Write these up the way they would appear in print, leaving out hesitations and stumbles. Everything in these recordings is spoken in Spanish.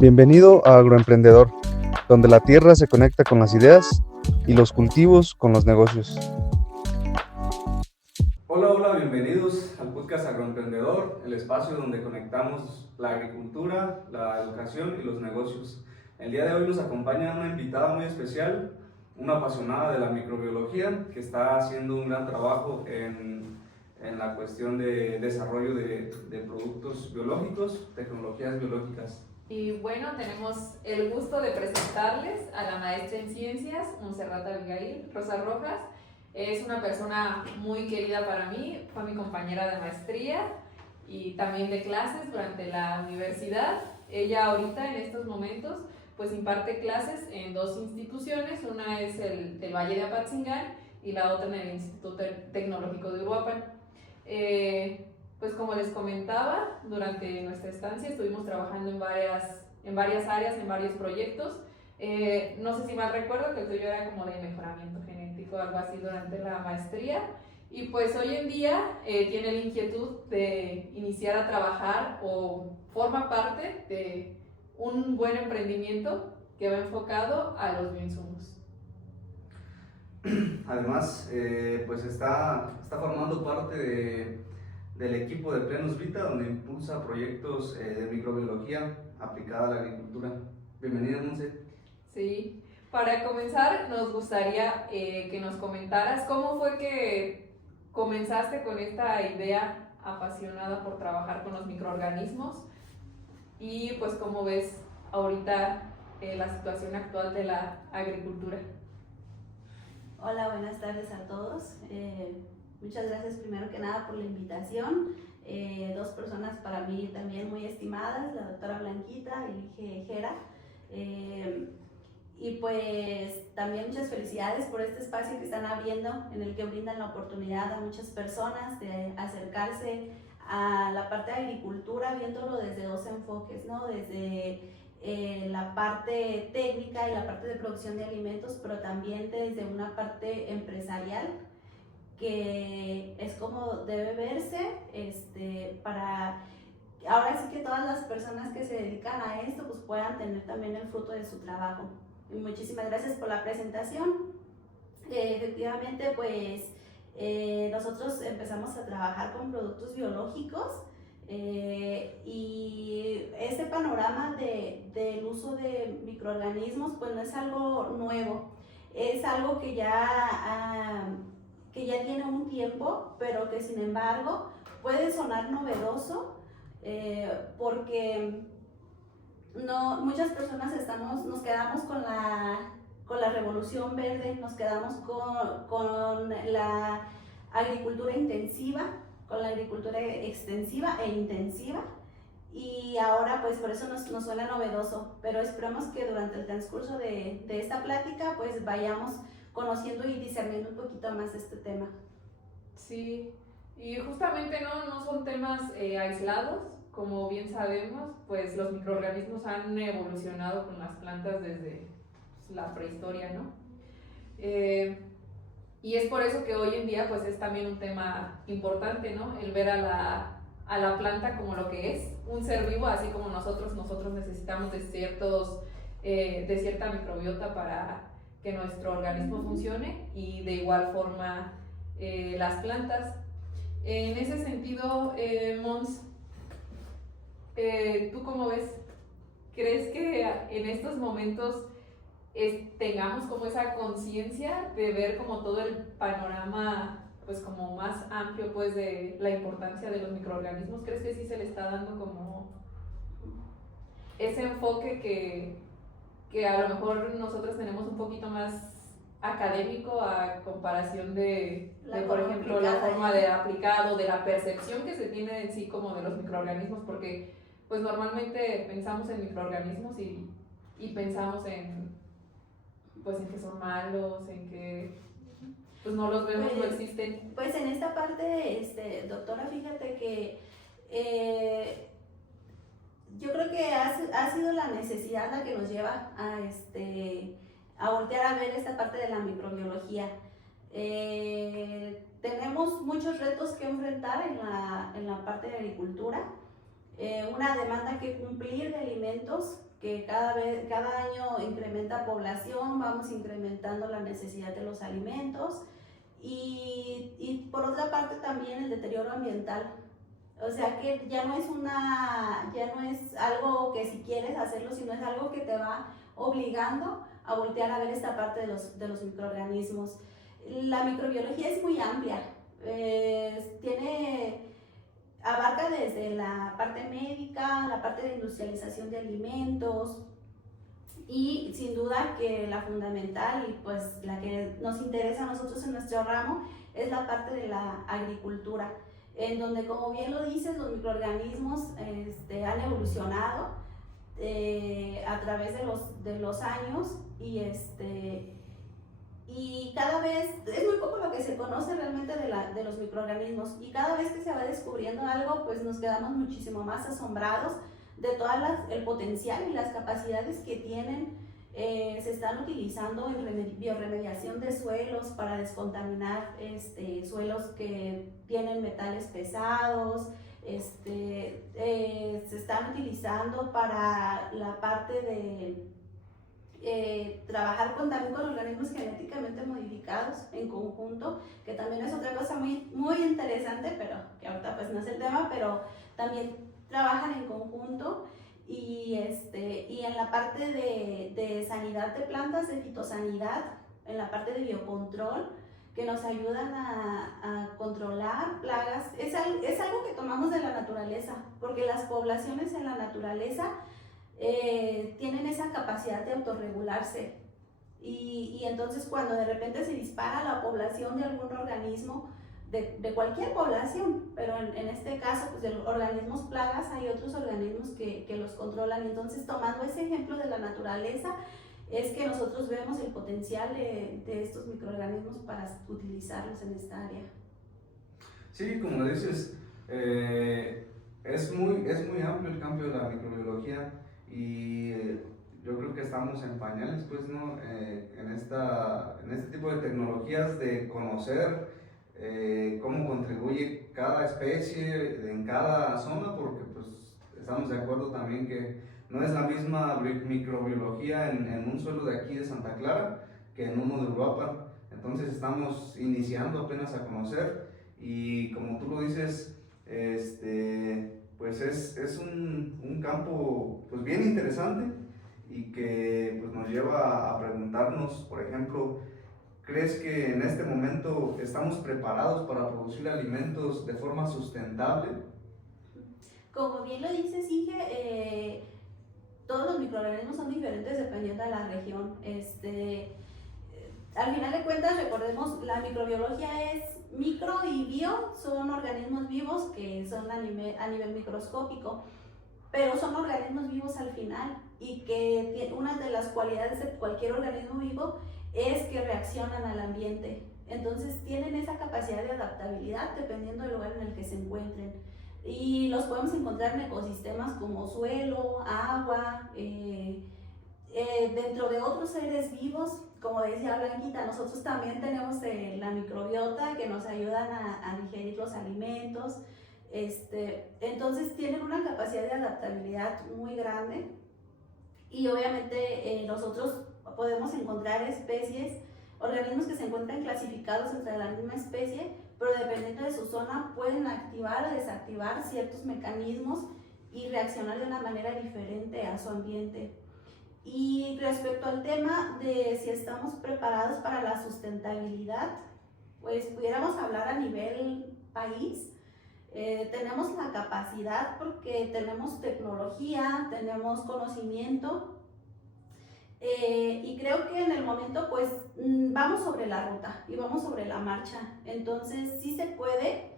Bienvenido a Agroemprendedor, donde la tierra se conecta con las ideas y los cultivos con los negocios. Hola, bienvenidos al podcast Agroemprendedor, el espacio donde conectamos la agricultura, la educación y los negocios. El día de hoy nos acompaña una invitada muy especial, una apasionada de la microbiología que está haciendo un gran trabajo en la cuestión de desarrollo de productos biológicos, tecnologías biológicas. Y bueno, tenemos el gusto de presentarles a la maestra en ciencias, Montserrat Abigail Rosa Rojas. Es una persona muy querida para mí, fue mi compañera de maestría y también de clases durante la universidad. Ella ahorita en estos momentos pues imparte clases en dos instituciones, una es el del Valle de Apatzingán y la otra en el Instituto Tecnológico de Uruapan. Pues como les comentaba, durante nuestra estancia estuvimos trabajando en varias áreas, en varios proyectos. No sé si mal recuerdo que el tuyo era como de mejoramiento genético, algo así durante la maestría. Y pues hoy en día tiene la inquietud de iniciar a trabajar o forma parte de un buen emprendimiento que va enfocado a los bioinsumos. Además, pues está formando parte del equipo de Plenus Vita, donde impulsa proyectos de microbiología aplicada a la agricultura. Bienvenida, Monse. Sí, para comenzar nos gustaría que nos comentaras cómo fue que comenzaste con esta idea apasionada por trabajar con los microorganismos y pues cómo ves ahorita la situación actual de la agricultura. Hola, buenas tardes a todos. Muchas gracias primero que nada por la invitación. Dos personas para mí también muy estimadas, la doctora Blanquita y Elige Jera. Y pues también muchas felicidades por este espacio que están abriendo, en el que brindan la oportunidad a muchas personas de acercarse a la parte de agricultura, viéndolo desde dos enfoques, ¿no? Desde la parte técnica y la parte de producción de alimentos, pero también desde una parte empresarial, que es como debe verse, para ahora sí que todas las personas que se dedican a esto pues puedan tener también el fruto de su trabajo. Y muchísimas gracias por la presentación. Efectivamente, pues nosotros empezamos a trabajar con productos biológicos. Y este panorama del uso de microorganismos pues no es algo nuevo, es algo que ya tiene un tiempo, pero que sin embargo puede sonar novedoso, porque muchas personas nos quedamos con la revolución verde, nos quedamos con la agricultura intensiva, con la agricultura extensiva e intensiva, y ahora pues por eso nos suena novedoso, pero esperamos que durante el transcurso de esta plática pues vayamos conociendo y discerniendo un poquito más este tema. Sí, y justamente no son temas aislados, como bien sabemos, pues los microorganismos han evolucionado con las plantas desde pues, la prehistoria, ¿no? Y es por eso que hoy en día pues es también un tema importante, ¿no? El ver a la planta como lo que es, un ser vivo, así como nosotros necesitamos de cierta microbiota para que nuestro organismo funcione, y de igual forma las plantas. En ese sentido, Mons, ¿tú cómo ves? ¿Crees que en estos momentos tengamos como esa conciencia de ver como todo el panorama pues como más amplio pues de la importancia de los microorganismos? ¿Crees que sí se le está dando como ese enfoque que a lo mejor nosotros tenemos un poquito más académico a comparación de por ejemplo, la forma de aplicado, de la percepción que se tiene en sí como de los microorganismos? Porque pues normalmente pensamos en microorganismos y pensamos en que son malos, en que pues no los vemos, no existen. Pues en esta parte, doctora, fíjate que yo creo que ha sido la necesidad la que nos lleva a voltear a ver esta parte de la microbiología. Tenemos muchos retos que enfrentar en la parte de agricultura, una demanda que cumplir de alimentos alimentos que cada año incrementa población, vamos incrementando la necesidad de los alimentos y por otra parte también el deterioro ambiental. O sea que ya no es algo que si quieres hacerlo, sino es algo que te va obligando a voltear a ver esta parte de los microorganismos. La microbiología es muy amplia, abarca desde la parte médica, la parte de industrialización de alimentos y sin duda que la fundamental y pues la que nos interesa a nosotros en nuestro ramo es la parte de la agricultura, en donde, como bien lo dices, los microorganismos han evolucionado a través de los años y cada vez es muy poco lo que se conoce realmente de los microorganismos y cada vez que se va descubriendo algo, pues nos quedamos muchísimo más asombrados de el potencial y las capacidades que tienen. Se están utilizando en biorremediación de suelos para descontaminar suelos que tienen metales pesados, se están utilizando para la parte de trabajar también con organismos genéticamente modificados en conjunto, que también es otra cosa muy, muy interesante, pero que ahorita pues no es el tema, pero también trabajan en conjunto y en la parte de sanidad de plantas, de fitosanidad, en la parte de biocontrol, que nos ayudan a controlar plagas. Es algo que tomamos de la naturaleza, porque las poblaciones en la naturaleza tienen esa capacidad de autorregularse y entonces cuando de repente se dispara la población de algún organismo, de cualquier población, pero en este caso pues de los organismos plagas hay otros organismos que los controlan. Entonces, tomando ese ejemplo de la naturaleza, es que nosotros vemos el potencial de estos microorganismos para utilizarlos en esta área. Sí, como dices, es muy amplio el campo de la microbiología y yo creo que estamos en pañales, pues, ¿no? En este tipo de tecnologías de conocer cómo contribuye cada especie en cada zona, porque pues estamos de acuerdo también que no es la misma microbiología en un suelo de aquí de Santa Clara que en uno de Uruapan. Entonces estamos iniciando apenas a conocer y como tú lo dices, pues es un campo pues bien interesante y que pues nos lleva a preguntarnos, por ejemplo, ¿crees que en este momento estamos preparados para producir alimentos de forma sustentable? Como bien lo dices, Inge, todos los microorganismos son diferentes dependiendo de la región. Al final de cuentas, recordemos, la microbiología es micro y bio, son organismos vivos que son a nivel microscópico, pero son organismos vivos al final y que una de las cualidades de cualquier organismo vivo es que reaccionan al ambiente. Entonces tienen esa capacidad de adaptabilidad dependiendo del lugar en el que se encuentren. Y los podemos encontrar en ecosistemas como suelo, agua, dentro de otros seres vivos. Como decía Blanquita, nosotros también tenemos la microbiota que nos ayudan a digerir los alimentos. Entonces tienen una capacidad de adaptabilidad muy grande y obviamente nosotros podemos encontrar organismos que se encuentran clasificados entre la misma especie, pero dependiendo de su zona pueden activar o desactivar ciertos mecanismos y reaccionar de una manera diferente a su ambiente. Y respecto al tema de si estamos preparados para la sustentabilidad, pues pudiéramos hablar a nivel país. Tenemos la capacidad porque tenemos tecnología, tenemos conocimiento. Y creo que en el momento pues vamos sobre la ruta y vamos sobre la marcha, entonces sí se puede.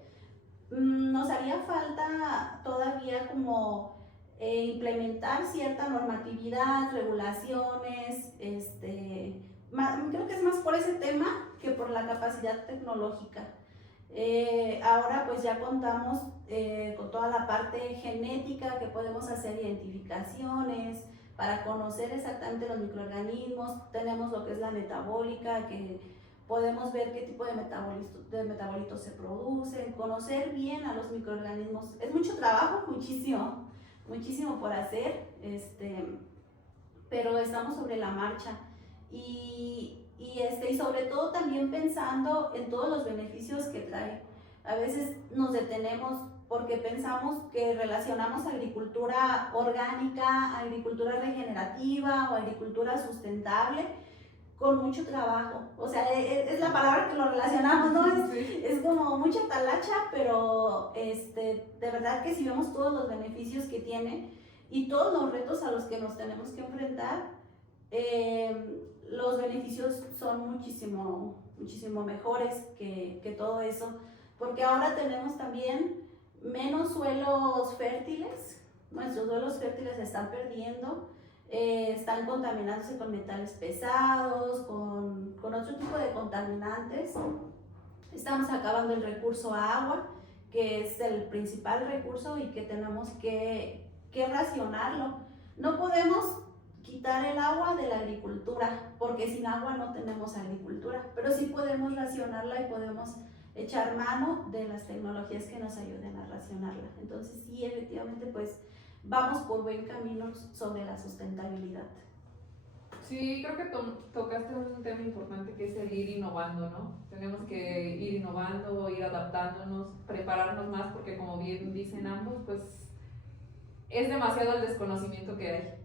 Nos haría falta todavía como implementar cierta normatividad, regulaciones, creo que es más por ese tema que por la capacidad tecnológica. Ahora pues ya contamos con toda la parte genética que podemos hacer identificaciones para conocer exactamente los microorganismos. Tenemos lo que es la metabólica, que podemos ver qué tipo de metabolitos se producen, conocer bien a los microorganismos. Es mucho trabajo, muchísimo por hacer, pero estamos sobre la marcha y sobre todo también pensando en todos los beneficios que trae. A veces nos detenemos porque pensamos que relacionamos agricultura orgánica, agricultura regenerativa o agricultura sustentable con mucho trabajo. O sea, es la palabra que lo relacionamos, ¿no? Es como mucha talacha, pero de verdad que si vemos todos los beneficios que tiene y todos los retos a los que nos tenemos que enfrentar, los beneficios son muchísimo mejores que todo eso, porque ahora tenemos también menos suelos fértiles, nuestros suelos fértiles se están perdiendo, están contaminándose con metales pesados, con otro tipo de contaminantes, estamos acabando el recurso agua, que es el principal recurso y que tenemos que racionarlo. No podemos quitar el agua de la agricultura, porque sin agua no tenemos agricultura, pero sí podemos racionarla y podemos echar mano de las tecnologías que nos ayuden a racionarla. Entonces sí, efectivamente, pues vamos por buen camino sobre la sustentabilidad. Sí, creo que tocaste un tema importante que es el ir innovando, ¿no? Tenemos que ir innovando, ir adaptándonos, prepararnos más, porque como bien dicen ambos, pues es demasiado el desconocimiento que hay.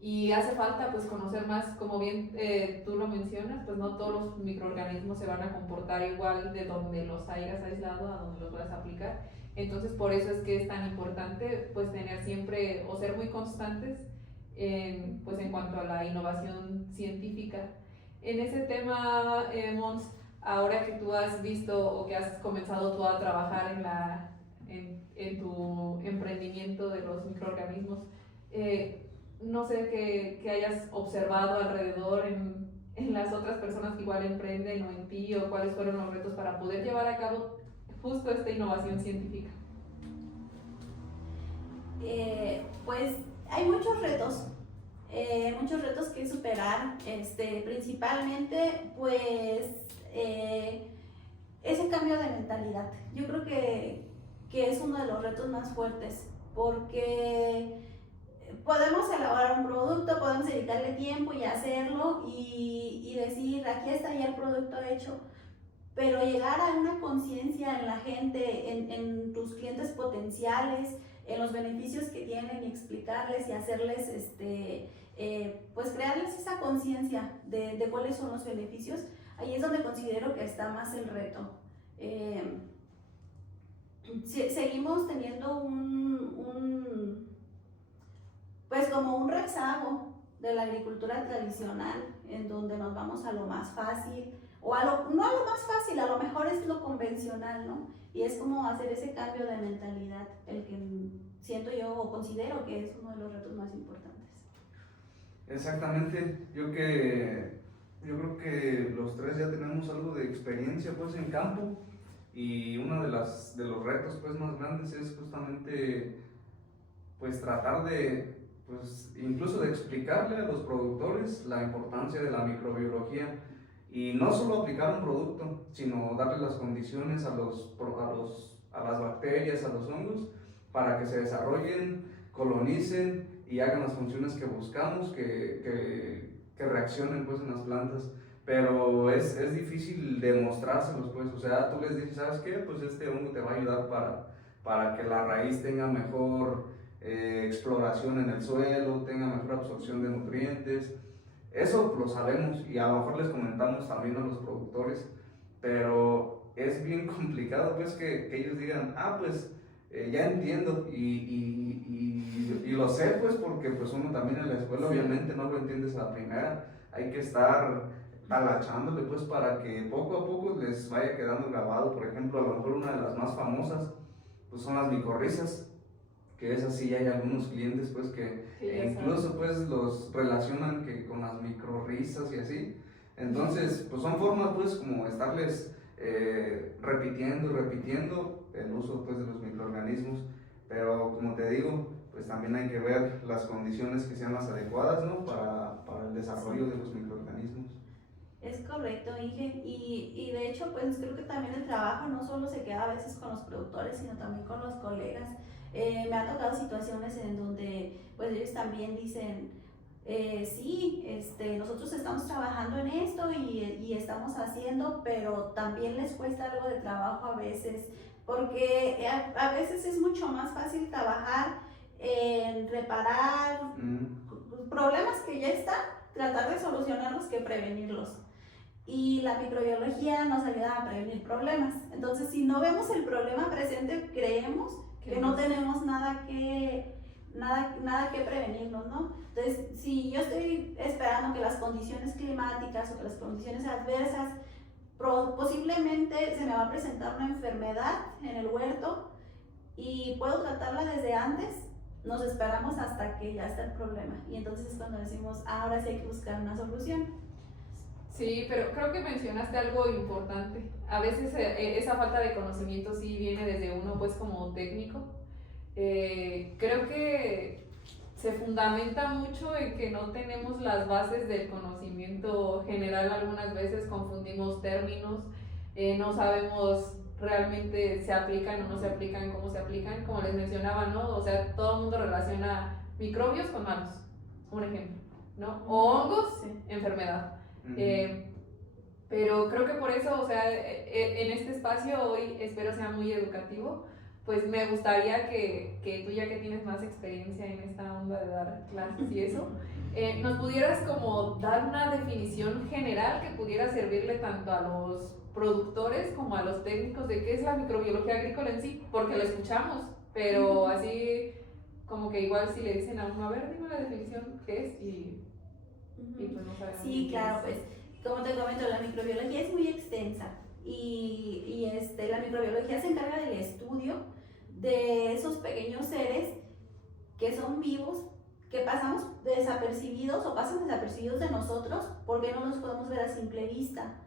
Y hace falta pues conocer más, como bien tú lo mencionas, pues no todos los microorganismos se van a comportar igual de donde los hayas aislado a donde los vas a aplicar. Entonces por eso es que es tan importante pues tener siempre o ser muy constantes pues en cuanto a la innovación científica. En ese tema, Mons, ahora que tú has visto o que has comenzado tú a trabajar en tu emprendimiento de los microorganismos, no sé qué hayas observado alrededor en las otras personas que igual emprenden o en ti, o cuáles fueron los retos para poder llevar a cabo justo esta innovación científica. Pues hay muchos retos que superar, principalmente pues ese cambio de mentalidad. Yo creo que es uno de los retos más fuertes, porque podemos elaborar un producto, podemos dedicarle tiempo y hacerlo y decir, aquí está ya el producto hecho, pero llegar a una conciencia en la gente, en tus clientes potenciales, en los beneficios que tienen y explicarles y hacerles, pues crearles esa conciencia de cuáles son los beneficios, ahí es donde considero que está más el reto. Seguimos teniendo pues como un rezago de la agricultura tradicional, en donde nos vamos a lo más fácil, o no a lo más fácil, a lo mejor es lo convencional, ¿no? Y es como hacer ese cambio de mentalidad, el que siento yo o considero que es uno de los retos más importantes. Exactamente, yo creo que los tres ya tenemos algo de experiencia pues en campo, y uno de los retos pues más grandes es justamente pues tratar de pues incluso de explicarle a los productores la importancia de la microbiología, y no solo aplicar un producto, sino darle las condiciones a las bacterias, a los hongos, para que se desarrollen, colonicen y hagan las funciones que buscamos, que reaccionen pues en las plantas. Pero es difícil demostrárselos pues, o sea, tú les dices, ¿sabes qué? Pues este hongo te va a ayudar para que la raíz tenga mejor exploración en el suelo, tenga mejor absorción de nutrientes. Eso lo sabemos y a lo mejor les comentamos también a los productores, pero es bien complicado pues que ellos digan, pues ya entiendo y lo sé pues, porque pues uno también en la escuela obviamente no lo entiendes a la primera, hay que estar talachándole pues para que poco a poco les vaya quedando grabado. Por ejemplo, a lo mejor una de las más famosas pues son las micorrizas, que es así, hay algunos clientes pues que incluso pues los relacionan que con las micorrizas y así. Entonces pues son formas pues como estarles repitiendo el uso pues de los microorganismos, pero como te digo, pues también hay que ver las condiciones que sean las adecuadas, ¿no? para el desarrollo de los microorganismos. Es correcto, Inge, y de hecho pues creo que también el trabajo no solo se queda a veces con los productores, sino también con los colegas. Me han tocado situaciones en donde pues ellos también dicen, sí, nosotros estamos trabajando en esto y estamos haciendo, pero también les cuesta algo de trabajo a veces, porque a veces es mucho más fácil trabajar en reparar problemas que ya están, tratar de solucionarlos que prevenirlos. Y la microbiología nos ayuda a prevenir problemas. Entonces, si no vemos el problema presente, creemos que no tenemos nada que prevenirnos, ¿no? Entonces, si yo estoy esperando que las condiciones climáticas o que las condiciones adversas posiblemente se me va a presentar una enfermedad en el huerto y puedo tratarla desde antes, nos esperamos hasta que ya está el problema. Y entonces es cuando decimos, ahora sí hay que buscar una solución. Sí, pero creo que mencionaste algo importante. A veces esa falta de conocimiento sí viene desde uno pues como técnico. Creo que se fundamenta mucho en que no tenemos las bases del conocimiento general. Algunas veces confundimos términos, no sabemos realmente se aplican o no se aplican, cómo se aplican, como les mencionaba, ¿no? O sea, todo el mundo relaciona microbios con malos, un ejemplo, ¿no? O hongos, Sí. Enfermedad. Pero creo que por eso, o sea, en este espacio hoy espero sea muy educativo. Pues me gustaría que tú, ya que tienes más experiencia en esta onda de dar clases y eso, nos pudieras como dar una definición general que pudiera servirle tanto a los productores como a los técnicos de qué es la microbiología agrícola en sí, porque la escuchamos, pero así como que igual si le dicen a uno, a ver, dime la definición qué es y pues no sabemos. Sí, claro, pues como te comento, la microbiología es muy extensa y la microbiología se encarga del estudio de esos pequeños seres que son vivos, que pasamos desapercibidos o pasan desapercibidos de nosotros porque no los podemos ver a simple vista.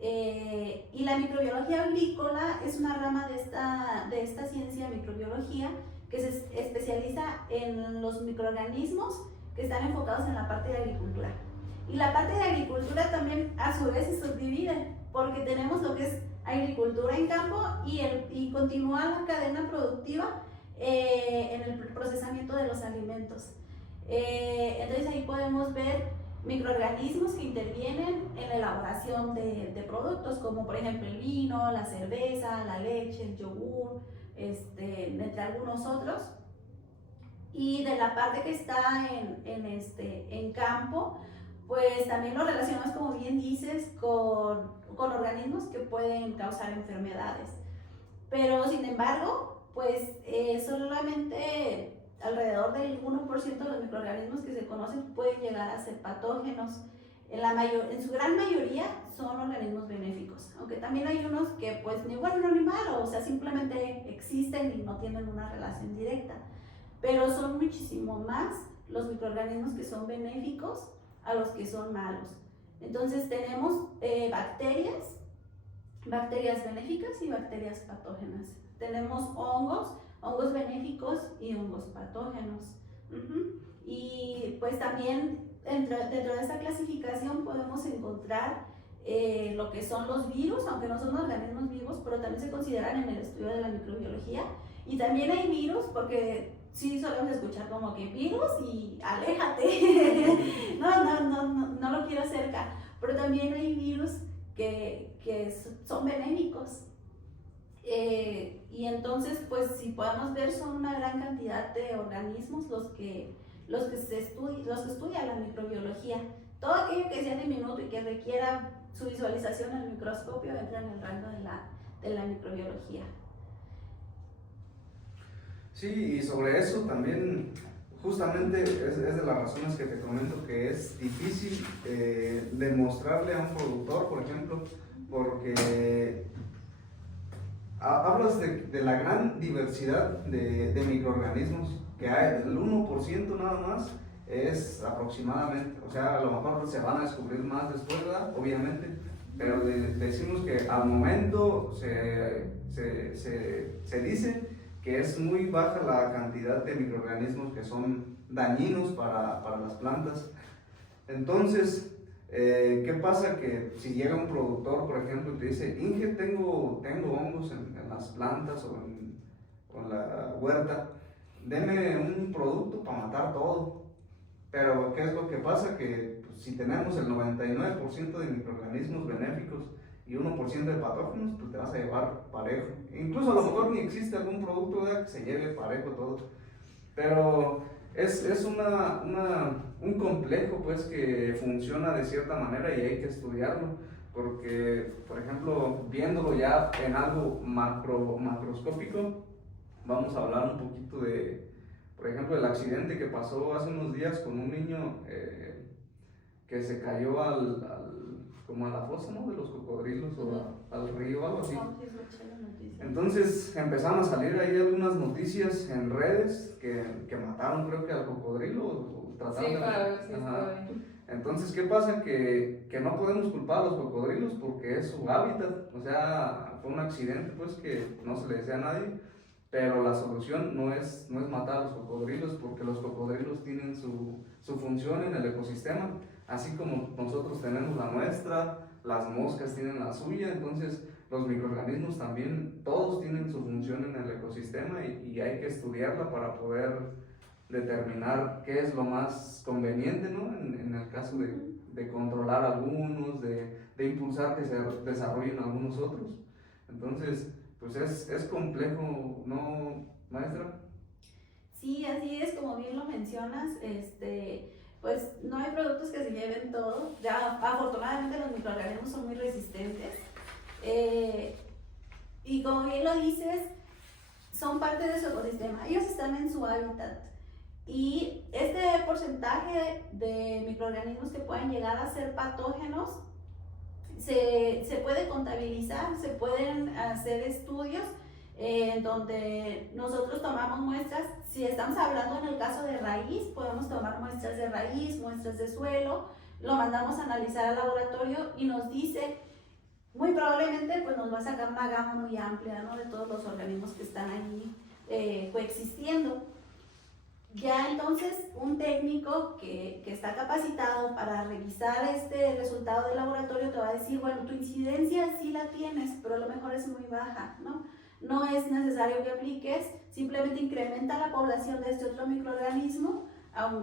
Y la microbiología agrícola es una rama de esta ciencia microbiología que se especializa en los microorganismos que están enfocados en la parte de agricultura. Y la parte de agricultura también a su vez se subdivide, porque tenemos lo que es agricultura en campo y continúa la cadena productiva en el procesamiento de los alimentos. Entonces ahí podemos ver microorganismos que intervienen en la elaboración de productos, como por ejemplo el vino, la cerveza, la leche, el yogur, entre algunos otros. Y de la parte que está en campo, pues también lo relacionas, como bien dices, con organismos que pueden causar enfermedades. Pero sin embargo, pues solamente alrededor del 1% de los microorganismos que se conocen pueden llegar a ser patógenos. En su gran mayoría son organismos benéficos, aunque también hay unos que pues ni bueno ni malo, o sea, simplemente existen y no tienen una relación directa. Pero son muchísimo más los microorganismos que son benéficos a los que son malos. Entonces tenemos bacterias benéficas y bacterias patógenas. Tenemos hongos benéficos y hongos patógenos. Y pues también dentro de esta clasificación podemos encontrar lo que son los virus, aunque no son organismos vivos, pero también se consideran en el estudio de la microbiología. Y también hay virus, porque sí solemos escuchar como que virus y aléjate, no lo quiero cerca, pero también hay virus que son benéficos. Y entonces, pues si podemos ver, son una gran cantidad de organismos los que estudia la microbiología. Todo aquello que sea diminuto y que requiera su visualización en el microscopio entra en el rango de la microbiología. Sí, y sobre eso también, justamente es de las razones que te comento que es difícil demostrarle a un productor, por ejemplo, porque hablas de la gran diversidad de microorganismos que hay. El 1% nada más es aproximadamente, o sea, a lo mejor se van a descubrir más después, ¿verdad? Obviamente, pero decimos que al momento se dice que es muy baja la cantidad de microorganismos que son dañinos para las plantas. Entonces, ¿qué pasa? Que si llega un productor, por ejemplo, y te dice, Inge, tengo hongos en las plantas o en la huerta, deme un producto para matar todo. Pero ¿qué es lo que pasa? Que pues, si tenemos el 99% de microorganismos benéficos y 1% de patógenos, pues te vas a llevar parejo. Incluso a lo mejor ni existe algún producto, ¿verdad?, que se lleve parejo todo. Pero es un complejo pues que funciona de cierta manera y hay que estudiarlo. Porque, por ejemplo, viéndolo ya en algo macroscópico, vamos a hablar un poquito de, por ejemplo, el accidente que pasó hace unos días con un niño que se cayó como a la fosa, ¿no?, de los cocodrilos o al río o algo así. Entonces empezaron a salir ahí algunas noticias en redes que mataron, creo que al cocodrilo o trataron de... para ver si estaba bien. Entonces, ¿qué pasa? Que no podemos culpar a los cocodrilos porque es su hábitat. O sea, fue un accidente pues que no se le desea a nadie, pero la solución no es matar a los cocodrilos, porque los cocodrilos tienen su función en el ecosistema, así como nosotros tenemos la nuestra, las moscas tienen la suya. Entonces los microorganismos también, todos tienen su función en el ecosistema y hay que estudiarla para poder determinar qué es lo más conveniente, ¿no?, en el caso de controlar algunos, de impulsar que se desarrollen algunos otros. Entonces, pues es complejo, ¿no, maestra? Sí, así es, como bien lo mencionas, pues no hay productos que se lleven todo. Ya afortunadamente los microorganismos son muy resistentes. Y como bien lo dices, son parte de su ecosistema, ellos están en su hábitat. Y este porcentaje de microorganismos que pueden llegar a ser patógenos se puede contabilizar, se pueden hacer estudios donde nosotros tomamos muestras. Si estamos hablando en el caso de raíz, podemos tomar muestras de raíz, muestras de suelo, lo mandamos a analizar al laboratorio y nos dice, muy probablemente pues nos va a sacar una gama muy amplia, ¿no?, de todos los organismos que están ahí coexistiendo. Ya entonces un técnico que está capacitado para revisar este resultado del laboratorio te va a decir, bueno, tu incidencia sí la tienes, pero a lo mejor es muy baja, ¿no? No es necesario que apliques, simplemente incrementa la población de este otro microorganismo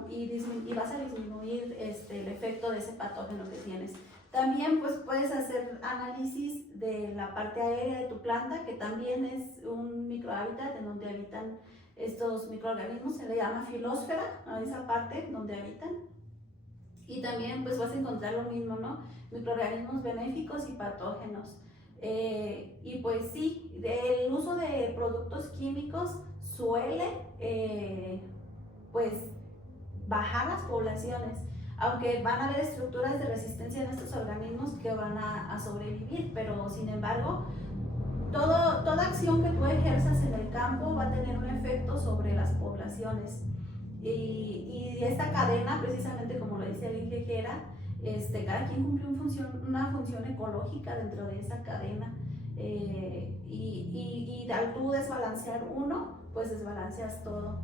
y vas a disminuir el efecto de ese patógeno que tienes. También pues puedes hacer análisis de la parte aérea de tu planta, que también es un microhábitat en donde habitan estos microorganismos, se le llama filósfera a esa parte donde habitan. Y también pues vas a encontrar lo mismo, ¿no?, microorganismos benéficos y patógenos. Y pues sí, el uso de productos químicos suele pues bajar las poblaciones, aunque van a haber estructuras de resistencia en estos organismos que van a sobrevivir, pero sin embargo toda acción que tú ejerzas en el campo va a tener un efecto sobre las poblaciones. Y esta cadena, precisamente como lo dice el Gera, cada quien cumple una función ecológica dentro de esa cadena. Y al tú desbalancear uno, pues desbalanceas todo.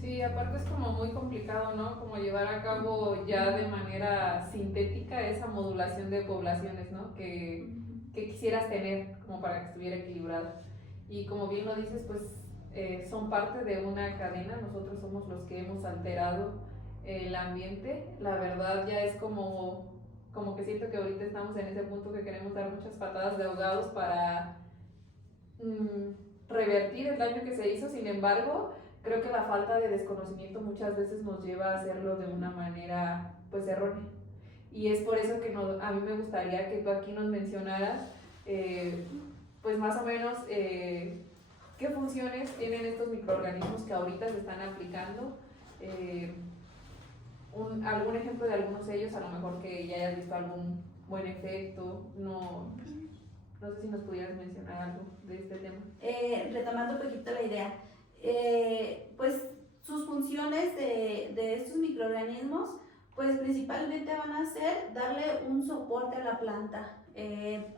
Sí, aparte es como muy complicado, ¿no?, como llevar a cabo ya de manera sintética esa modulación de poblaciones, ¿no?, que quisieras tener como para que estuviera equilibrado. Y como bien lo dices, pues son parte de una cadena, nosotros somos los que hemos alterado el ambiente. La verdad ya es como que siento que ahorita estamos en ese punto que queremos dar muchas patadas de ahogados para revertir el daño que se hizo. Sin embargo, creo que la falta de desconocimiento muchas veces nos lleva a hacerlo de una manera pues errónea. Y es por eso que a mí me gustaría que tú aquí nos mencionaras, pues más o menos, qué funciones tienen estos microorganismos que ahorita se están aplicando. Algún ejemplo de algunos de ellos, a lo mejor que ya hayas visto algún buen efecto. No sé si nos pudieras mencionar algo de este tema. Retomando un poquito la idea, pues sus funciones de estos microorganismos, pues principalmente van a ser darle un soporte a la planta.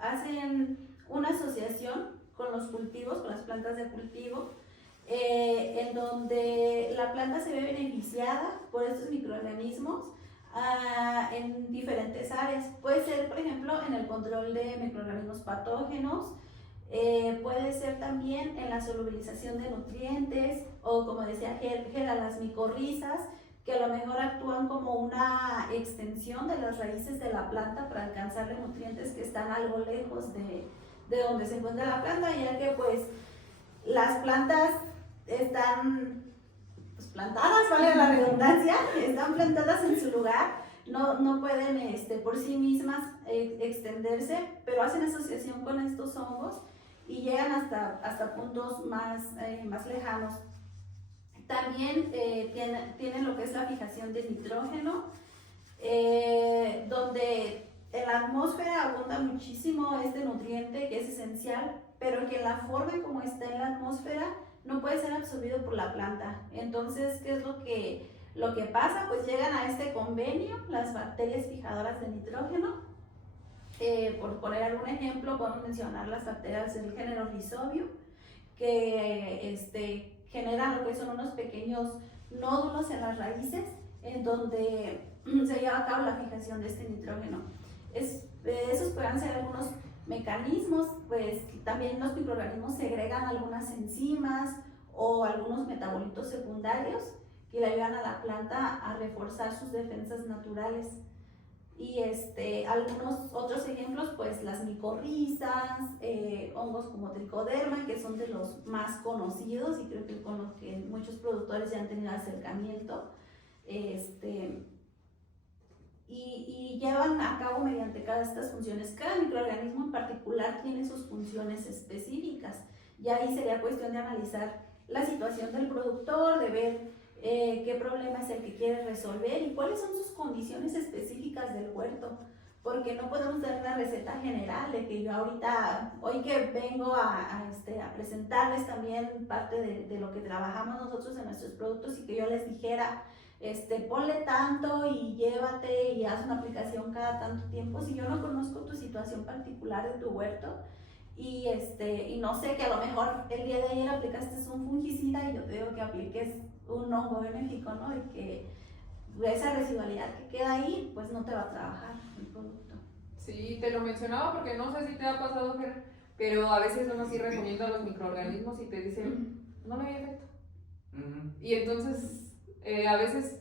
Hacen una asociación con los cultivos, con las plantas de cultivo, en donde la planta se ve beneficiada por estos microorganismos en diferentes áreas. Puede ser, por ejemplo, en el control de microorganismos patógenos, Puede ser también en la solubilización de nutrientes o, como decía Gera, las micorrizas, que a lo mejor actúan como una extensión de las raíces de la planta para alcanzarle nutrientes que están algo lejos de donde se encuentra la planta, ya que pues las plantas están pues, plantadas, vale la redundancia, están plantadas en su lugar, no pueden por sí mismas extenderse, pero hacen asociación con estos hongos y llegan hasta puntos más lejanos. También tienen lo que es la fijación de nitrógeno, donde en la atmósfera abunda muchísimo este nutriente que es esencial, pero que en la forma como está en la atmósfera no puede ser absorbido por la planta. Entonces, ¿qué es lo que pasa? Pues llegan a este convenio las bacterias fijadoras de nitrógeno. Por poner algún ejemplo, podemos mencionar las bacterias del género Rhizobio, que generan lo que son unos pequeños nódulos en las raíces, en donde se lleva a cabo la fijación de este nitrógeno. Esos pueden ser algunos mecanismos, pues también los microorganismos segregan algunas enzimas o algunos metabolitos secundarios que le ayudan a la planta a reforzar sus defensas naturales. Y algunos otros ejemplos, pues las micorrizas, hongos como tricoderma, que son de los más conocidos y creo que con los que muchos productores ya han tenido acercamiento, y llevan a cabo mediante cada de estas funciones. Cada microorganismo en particular tiene sus funciones específicas, y ahí sería cuestión de analizar la situación del productor, de ver qué problema es el que quiere resolver y cuáles son sus condiciones específicas del huerto, porque no podemos dar una receta general de que yo ahorita, hoy que vengo a presentarles también parte de lo que trabajamos nosotros en nuestros productos, y que yo les dijera, ponle tanto y llévate y haz una aplicación cada tanto tiempo, si yo no conozco tu situación particular de tu huerto. Y no sé, que a lo mejor el día de ayer aplicaste un fungicida y yo te digo que apliques un hongo benéfico, ¿no? Y que esa residualidad que queda ahí, pues no te va a trabajar el producto. Sí, te lo mencionaba porque no sé si te ha pasado, Fer, pero a veces uno sí recomienda los microorganismos y te dicen, no me hay efecto. Y entonces a veces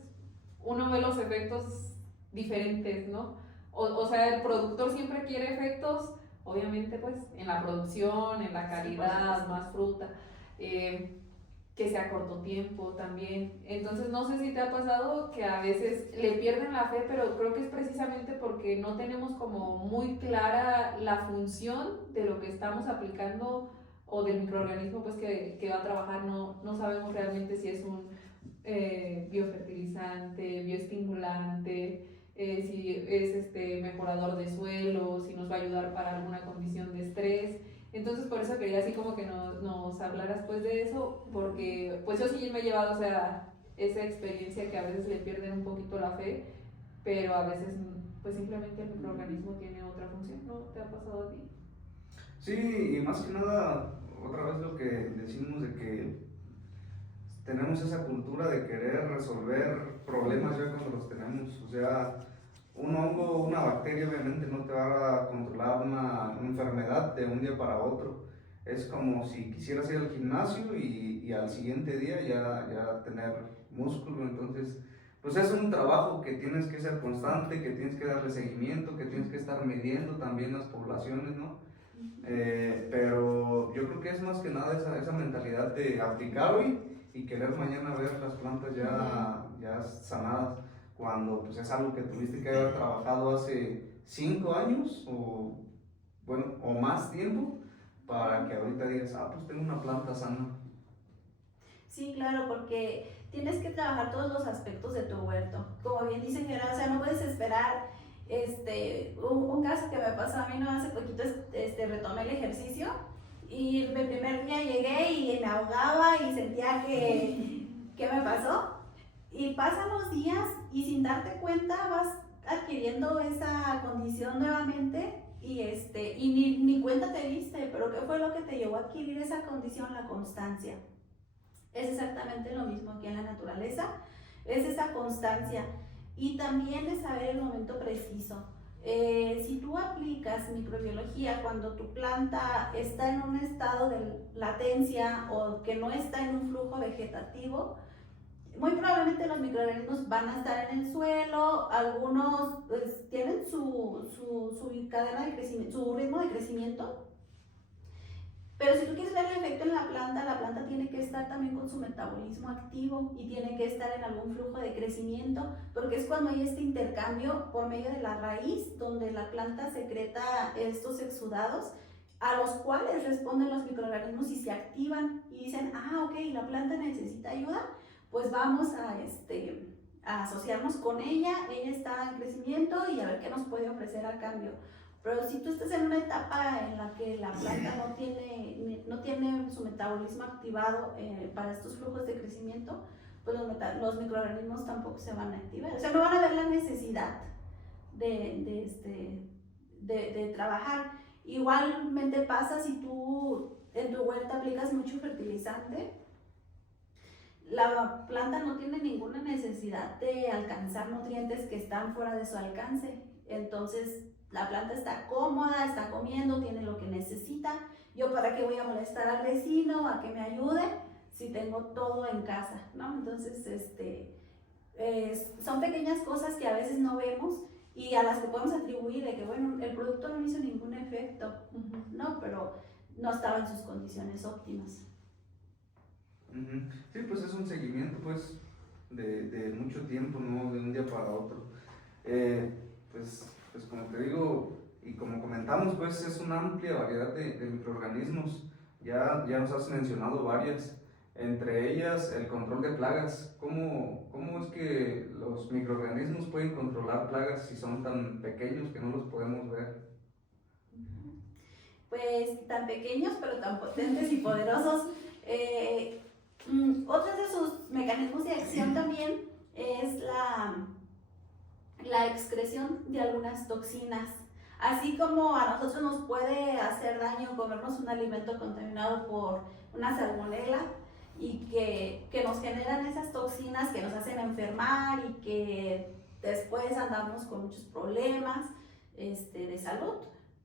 uno ve los efectos diferentes, ¿no? O sea, el productor siempre quiere efectos, obviamente, pues, en la producción, en la calidad, más fruta, que sea corto tiempo también. Entonces, no sé si te ha pasado que a veces le pierden la fe, pero creo que es precisamente porque no tenemos como muy clara la función de lo que estamos aplicando o del microorganismo, pues, que va a trabajar. No sabemos realmente si es un biofertilizante, bioestimulante, si es mejorador de suelo, si nos va a ayudar para alguna condición de estrés. Entonces por eso quería así como que nos hablaras pues de eso, porque pues yo sí me he llevado, o sea, esa experiencia que a veces le pierden un poquito la fe, pero a veces pues simplemente el microorganismo tiene otra función. ¿No te ha pasado a ti? Sí, y más que nada, otra vez lo que decimos de que tenemos esa cultura de querer resolver problemas ya cuando los tenemos. O sea, un hongo, una bacteria obviamente no te va a controlar una enfermedad de un día para otro. Es como si quisieras ir al gimnasio y al siguiente día ya tener músculo. Entonces, pues es un trabajo que tienes que ser constante, que tienes que darle seguimiento, que tienes que estar midiendo también las poblaciones, ¿no? Pero yo creo que es más que nada esa mentalidad de aplicar hoy y querer mañana ver las plantas ya sanadas, cuando pues es algo que tuviste que haber trabajado hace 5 años o más tiempo para que ahorita digas, pues tengo una planta sana. Sí, claro, porque tienes que trabajar todos los aspectos de tu huerto. Como bien dice Gerard, o sea, no puedes esperar. Un caso que me pasó a mí no hace poquito, retomé el ejercicio y el primer día llegué y me ahogaba y sentía ¿qué me pasó? Y pasan los días y sin darte cuenta vas adquiriendo esa condición nuevamente y ni cuenta te diste, pero ¿qué fue lo que te llevó a adquirir esa condición? La constancia. Es exactamente lo mismo aquí en la naturaleza, es esa constancia y también de saber el momento preciso. Si tú aplicas microbiología cuando tu planta está en un estado de latencia o que no está en un flujo vegetativo, muy probablemente los microorganismos van a estar en el suelo, algunos pues, tienen su cadena de crecimiento, su ritmo de crecimiento. Pero si tú quieres ver el efecto en la planta tiene que estar también con su metabolismo activo y tiene que estar en algún flujo de crecimiento, porque es cuando hay este intercambio por medio de la raíz, donde la planta secreta estos exudados, a los cuales responden los microorganismos y se activan y dicen, ah, ok, la planta necesita ayuda, pues vamos a asociarnos con ella está en crecimiento y a ver qué nos puede ofrecer a cambio. Pero si tú estás en una etapa en la que la planta no tiene su metabolismo activado para estos flujos de crecimiento, pues los microorganismos tampoco se van a activar. O sea, no van a ver la necesidad de trabajar. Igualmente pasa si tú en tu huerta aplicas mucho fertilizante, la planta no tiene ninguna necesidad de alcanzar nutrientes que están fuera de su alcance. Entonces, la planta está cómoda, está comiendo, tiene lo que necesita. Yo para qué voy a molestar al vecino, a que me ayude, si tengo todo en casa, ¿no? Entonces, son pequeñas cosas que a veces no vemos y a las que podemos atribuir de que, bueno, el producto no hizo ningún efecto, ¿no? Pero no estaba en sus condiciones óptimas. Sí, pues es un seguimiento, pues, de mucho tiempo, ¿no? De un día para otro. Pues como te digo, y como comentamos, pues es una amplia variedad de microorganismos. Ya nos has mencionado varias, entre ellas el control de plagas. ¿Cómo es que los microorganismos pueden controlar plagas si son tan pequeños que no los podemos ver? Pues tan pequeños pero tan potentes y poderosos. Otro de sus mecanismos de acción también es la excreción de algunas toxinas. Así como a nosotros nos puede hacer daño comernos un alimento contaminado por una salmonela y que nos generan esas toxinas que nos hacen enfermar y que después andamos con muchos problemas de salud,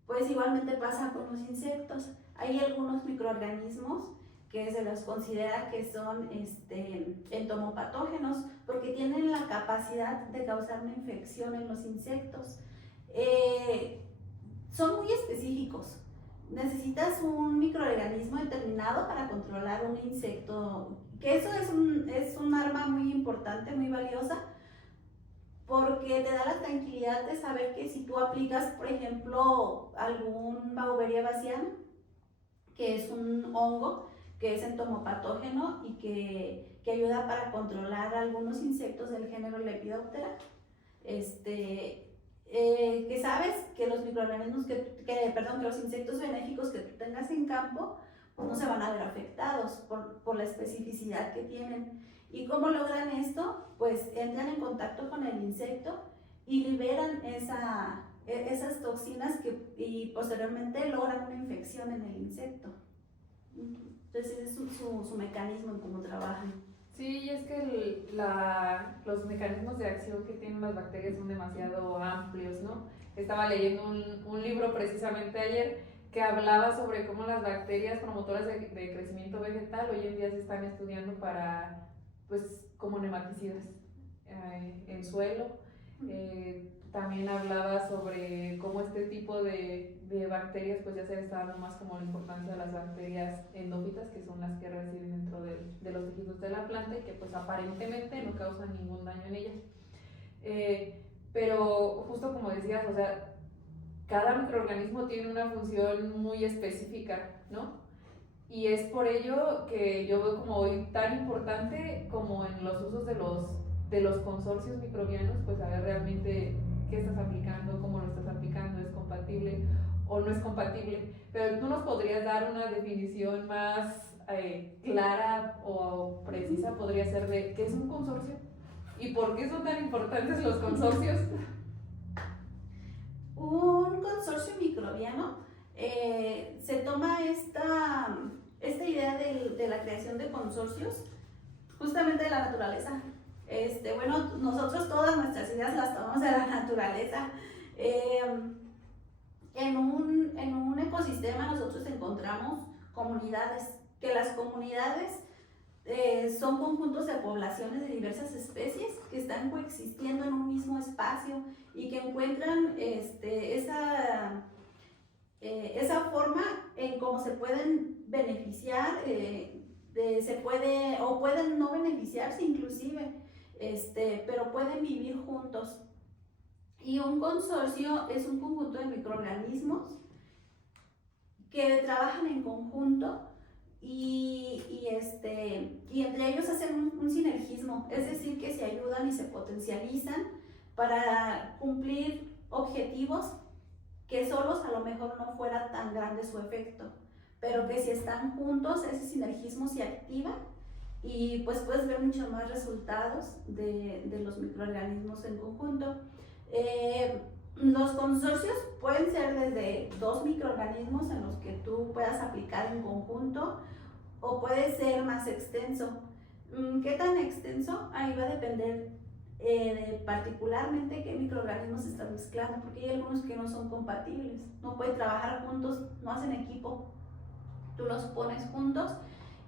pues igualmente pasa con los insectos. Hay algunos microorganismos que se los considera que son entomopatógenos porque tienen la capacidad de causar una infección en los insectos. Son muy específicos. Necesitas un microorganismo determinado para controlar un insecto, que eso es un arma muy importante, muy valiosa, porque te da la tranquilidad de saber que si tú aplicas, por ejemplo, algún Beauveria bassiana, que es un hongo, que es entomopatógeno y que ayuda para controlar algunos insectos del género Lepidoptera, que sabes que los microorganismos que los insectos benéficos que tú tengas en campo pues no se van a ver afectados por la especificidad que tienen. ¿Y cómo logran esto? Pues entran en contacto con el insecto y liberan esas toxinas y posteriormente logran una infección en el insecto. Entonces ese es su mecanismo en cómo trabajan. Sí, y es que los mecanismos de acción que tienen las bacterias son demasiado amplios, ¿no? Estaba leyendo un libro precisamente ayer que hablaba sobre cómo las bacterias promotoras de crecimiento vegetal hoy en día se están estudiando para, pues, como nematicidas en suelo. También hablaba sobre cómo este tipo de bacterias pues ya se le está dando más como la importancia de las bacterias endófitas, que son las que residen dentro de los tejidos de la planta y que pues aparentemente no causan ningún daño en ellas. Pero justo como decías, o sea, cada microorganismo tiene una función muy específica, ¿no? Y es por ello que yo veo como hoy tan importante como en los usos de los consorcios microbianos, pues saber realmente qué estás aplicando, cómo lo estás aplicando, es compatible o no es compatible. Pero tú nos podrías dar una definición más clara o precisa, podría ser de qué es un consorcio y por qué son tan importantes los consorcios. Un consorcio microbiano se toma esta idea de la creación de consorcios justamente de la naturaleza. Bueno, nosotros todas nuestras ideas las tomamos de la naturaleza. En un ecosistema nosotros encontramos comunidades, que las comunidades son conjuntos de poblaciones de diversas especies que están coexistiendo en un mismo espacio y que encuentran esa forma en cómo se pueden beneficiar, o pueden no beneficiarse inclusive, pero pueden vivir juntos. Y un consorcio es un conjunto de microorganismos que trabajan en conjunto y entre ellos hacen un sinergismo, es decir, que se ayudan y se potencializan para cumplir objetivos que solos a lo mejor no fuera tan grande su efecto, pero que si están juntos ese sinergismo se activa y pues puedes ver muchos más resultados de los microorganismos en conjunto. Los consorcios pueden ser desde 2 microorganismos en los que tú puedas aplicar en conjunto o puede ser más extenso. ¿Qué tan extenso? Ahí va a depender de particularmente qué microorganismos se están mezclando, porque hay algunos que no son compatibles, no pueden trabajar juntos, no hacen equipo. Tú los pones juntos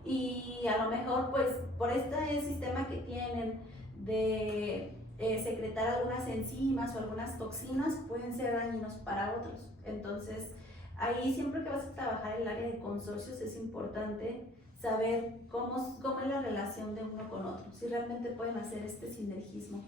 y a lo mejor pues por este sistema que tienen de secretar algunas enzimas o algunas toxinas pueden ser dañinos para otros. Entonces ahí siempre que vas a trabajar en el área de consorcios es importante saber cómo es la relación de uno con otro, si realmente pueden hacer este sinergismo.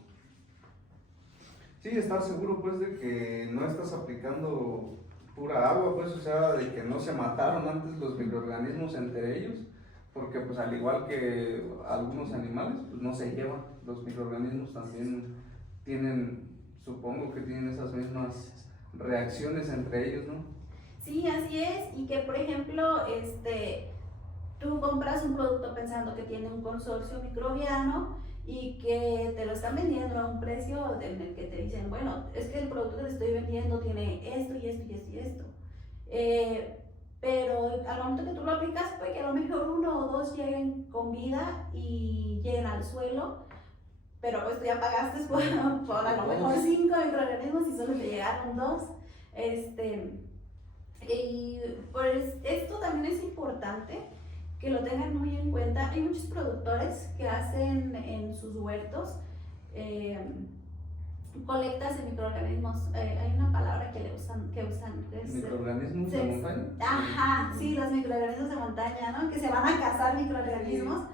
Sí, estar seguro pues de que no estás aplicando pura agua, pues, o sea, de que no se mataron antes los microorganismos entre ellos, porque pues al igual que algunos animales, pues no se llevan, los microorganismos también tienen, supongo que tienen esas mismas reacciones entre ellos, ¿no? Sí, así es, y que por ejemplo, tú compras un producto pensando que tiene un consorcio microbiano y que te lo están vendiendo a un precio en el que te dicen, bueno, es que el producto que te estoy vendiendo tiene esto y esto y esto y esto. Pero al momento que tú lo aplicas, pues que a lo mejor 1 o 2 lleguen con vida y lleguen al suelo, pero pues tú ya pagaste por a lo mejor 5 microorganismos y solo te llegaron 2. Y pues esto también es importante que lo tengan muy en cuenta. Hay muchos productores que hacen en sus huertos colectas de microorganismos. Hay una palabra que usan que es ¿Microorganismos de montaña? Ajá, sí, los microorganismos de montaña, ¿no? Que se van a cazar microorganismos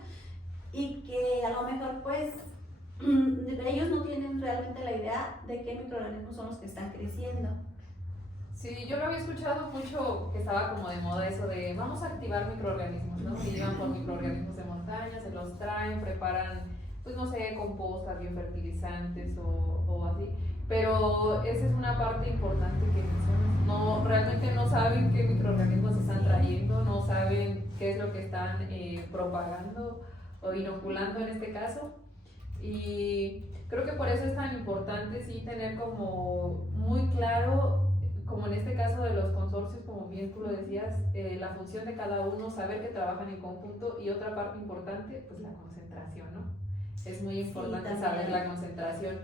y que a lo mejor pues ellos no tienen realmente la idea de qué microorganismos son los que están creciendo. Sí, yo lo había escuchado mucho, que estaba como de moda eso de vamos a activar microorganismos, ¿no? Y llevan por microorganismos de montaña, se los traen, preparan, pues no sé, compostas, biofertilizantes o así. Pero esa es una parte importante que no, realmente no saben qué microorganismos están trayendo, no saben qué es lo que están propagando o inoculando en este caso. Y creo que por eso es tan importante sí tener como muy claro, como en este caso de los consorcios, como bien tú lo decías, la función de cada uno, saber que trabajan en conjunto y otra parte importante, pues la concentración, ¿no? Es muy importante saber la concentración.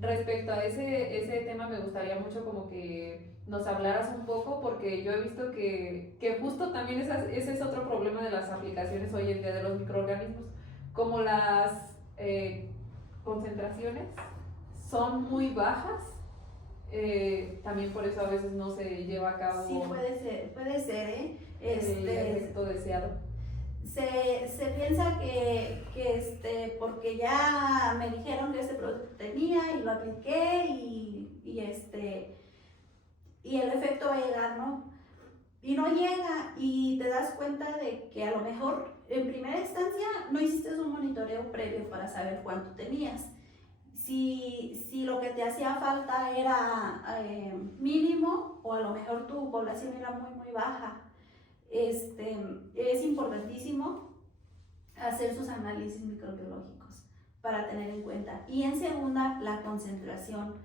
Respecto a ese tema me gustaría mucho como que nos hablaras un poco porque yo he visto que justo también ese es otro problema de las aplicaciones hoy en día de los microorganismos, como las concentraciones son muy bajas. También por eso a veces no se lleva a cabo. Sí, puede ser, el éxito deseado. Se piensa que porque ya me dijeron que este producto tenía y lo apliqué y el efecto va a llegar, ¿no? Y no llega y te das cuenta de que a lo mejor en primera instancia no hiciste un monitoreo previo para saber cuánto tenías. Si lo que te hacía falta era mínimo o a lo mejor tu población era muy baja, es importantísimo hacer sus análisis microbiológicos para tener en cuenta. Y en segunda, la concentración.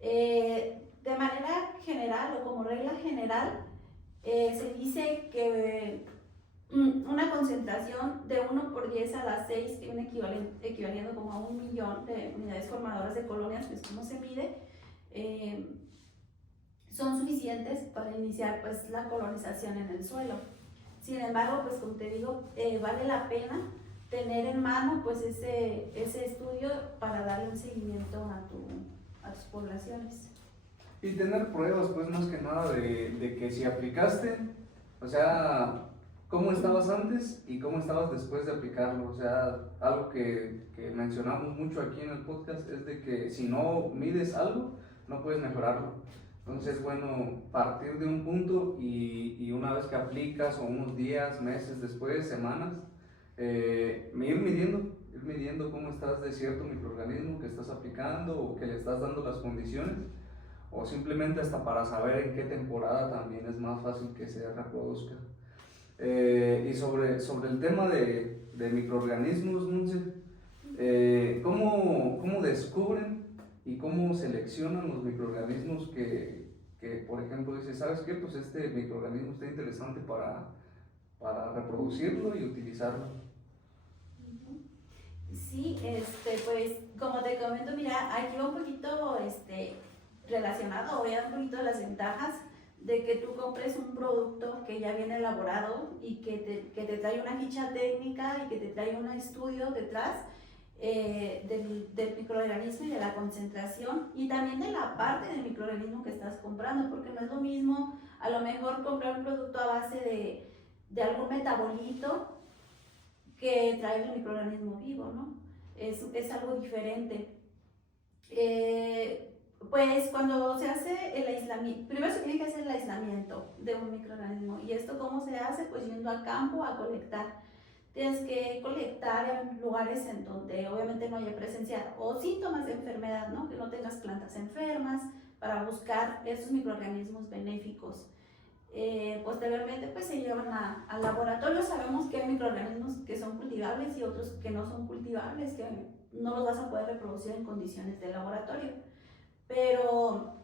De manera general o como regla general, se dice que una concentración de 1/10 a la 6, que viene equivaliendo como a 1 millón de unidades formadoras de colonias, que es como se mide, son suficientes para iniciar pues la colonización en el suelo. Sin embargo, pues como te digo, vale la pena tener en mano pues ese estudio para darle un seguimiento a tus poblaciones. Y tener pruebas, pues más que nada de que si aplicaste, o sea, cómo estabas antes y cómo estabas después de aplicarlo. O sea, algo que mencionamos mucho aquí en el podcast es de que si no mides algo, no puedes mejorarlo. Entonces, bueno, partir de un punto y una vez que aplicas, o unos días, meses después, semanas, ir midiendo cómo estás de cierto microorganismo que estás aplicando o que le estás dando las condiciones, o simplemente hasta para saber en qué temporada también es más fácil que se reproduzca. Y sobre el tema de microorganismos, Nunce, ¿cómo descubren y cómo seleccionan los microorganismos que por ejemplo, dice, ¿sabes qué? Pues este microorganismo está interesante para reproducirlo y utilizarlo. Sí, pues como te comento, mira, aquí va un poquito relacionado, voy a dar un poquito de las ventajas de que tú compres un producto que ya viene elaborado y que te trae una ficha técnica y que te trae un estudio detrás del microorganismo y de la concentración y también de la parte del microorganismo que estás comprando, porque no es lo mismo a lo mejor comprar un producto a base de algún metabolito que trae el microorganismo vivo, ¿no? Es algo diferente. Pues cuando se hace el aislamiento, primero se tiene que hacer el aislamiento de un microorganismo. ¿Y esto cómo se hace? Pues yendo al campo a colectar. Tienes que colectar en lugares en donde obviamente no haya presencia o síntomas de enfermedad, ¿no? Que no tengas plantas enfermas, para buscar esos microorganismos benéficos. Posteriormente pues se llevan al laboratorio. Sabemos que hay microorganismos que son cultivables y otros que no son cultivables, que no los vas a poder reproducir en condiciones de laboratorio. Pero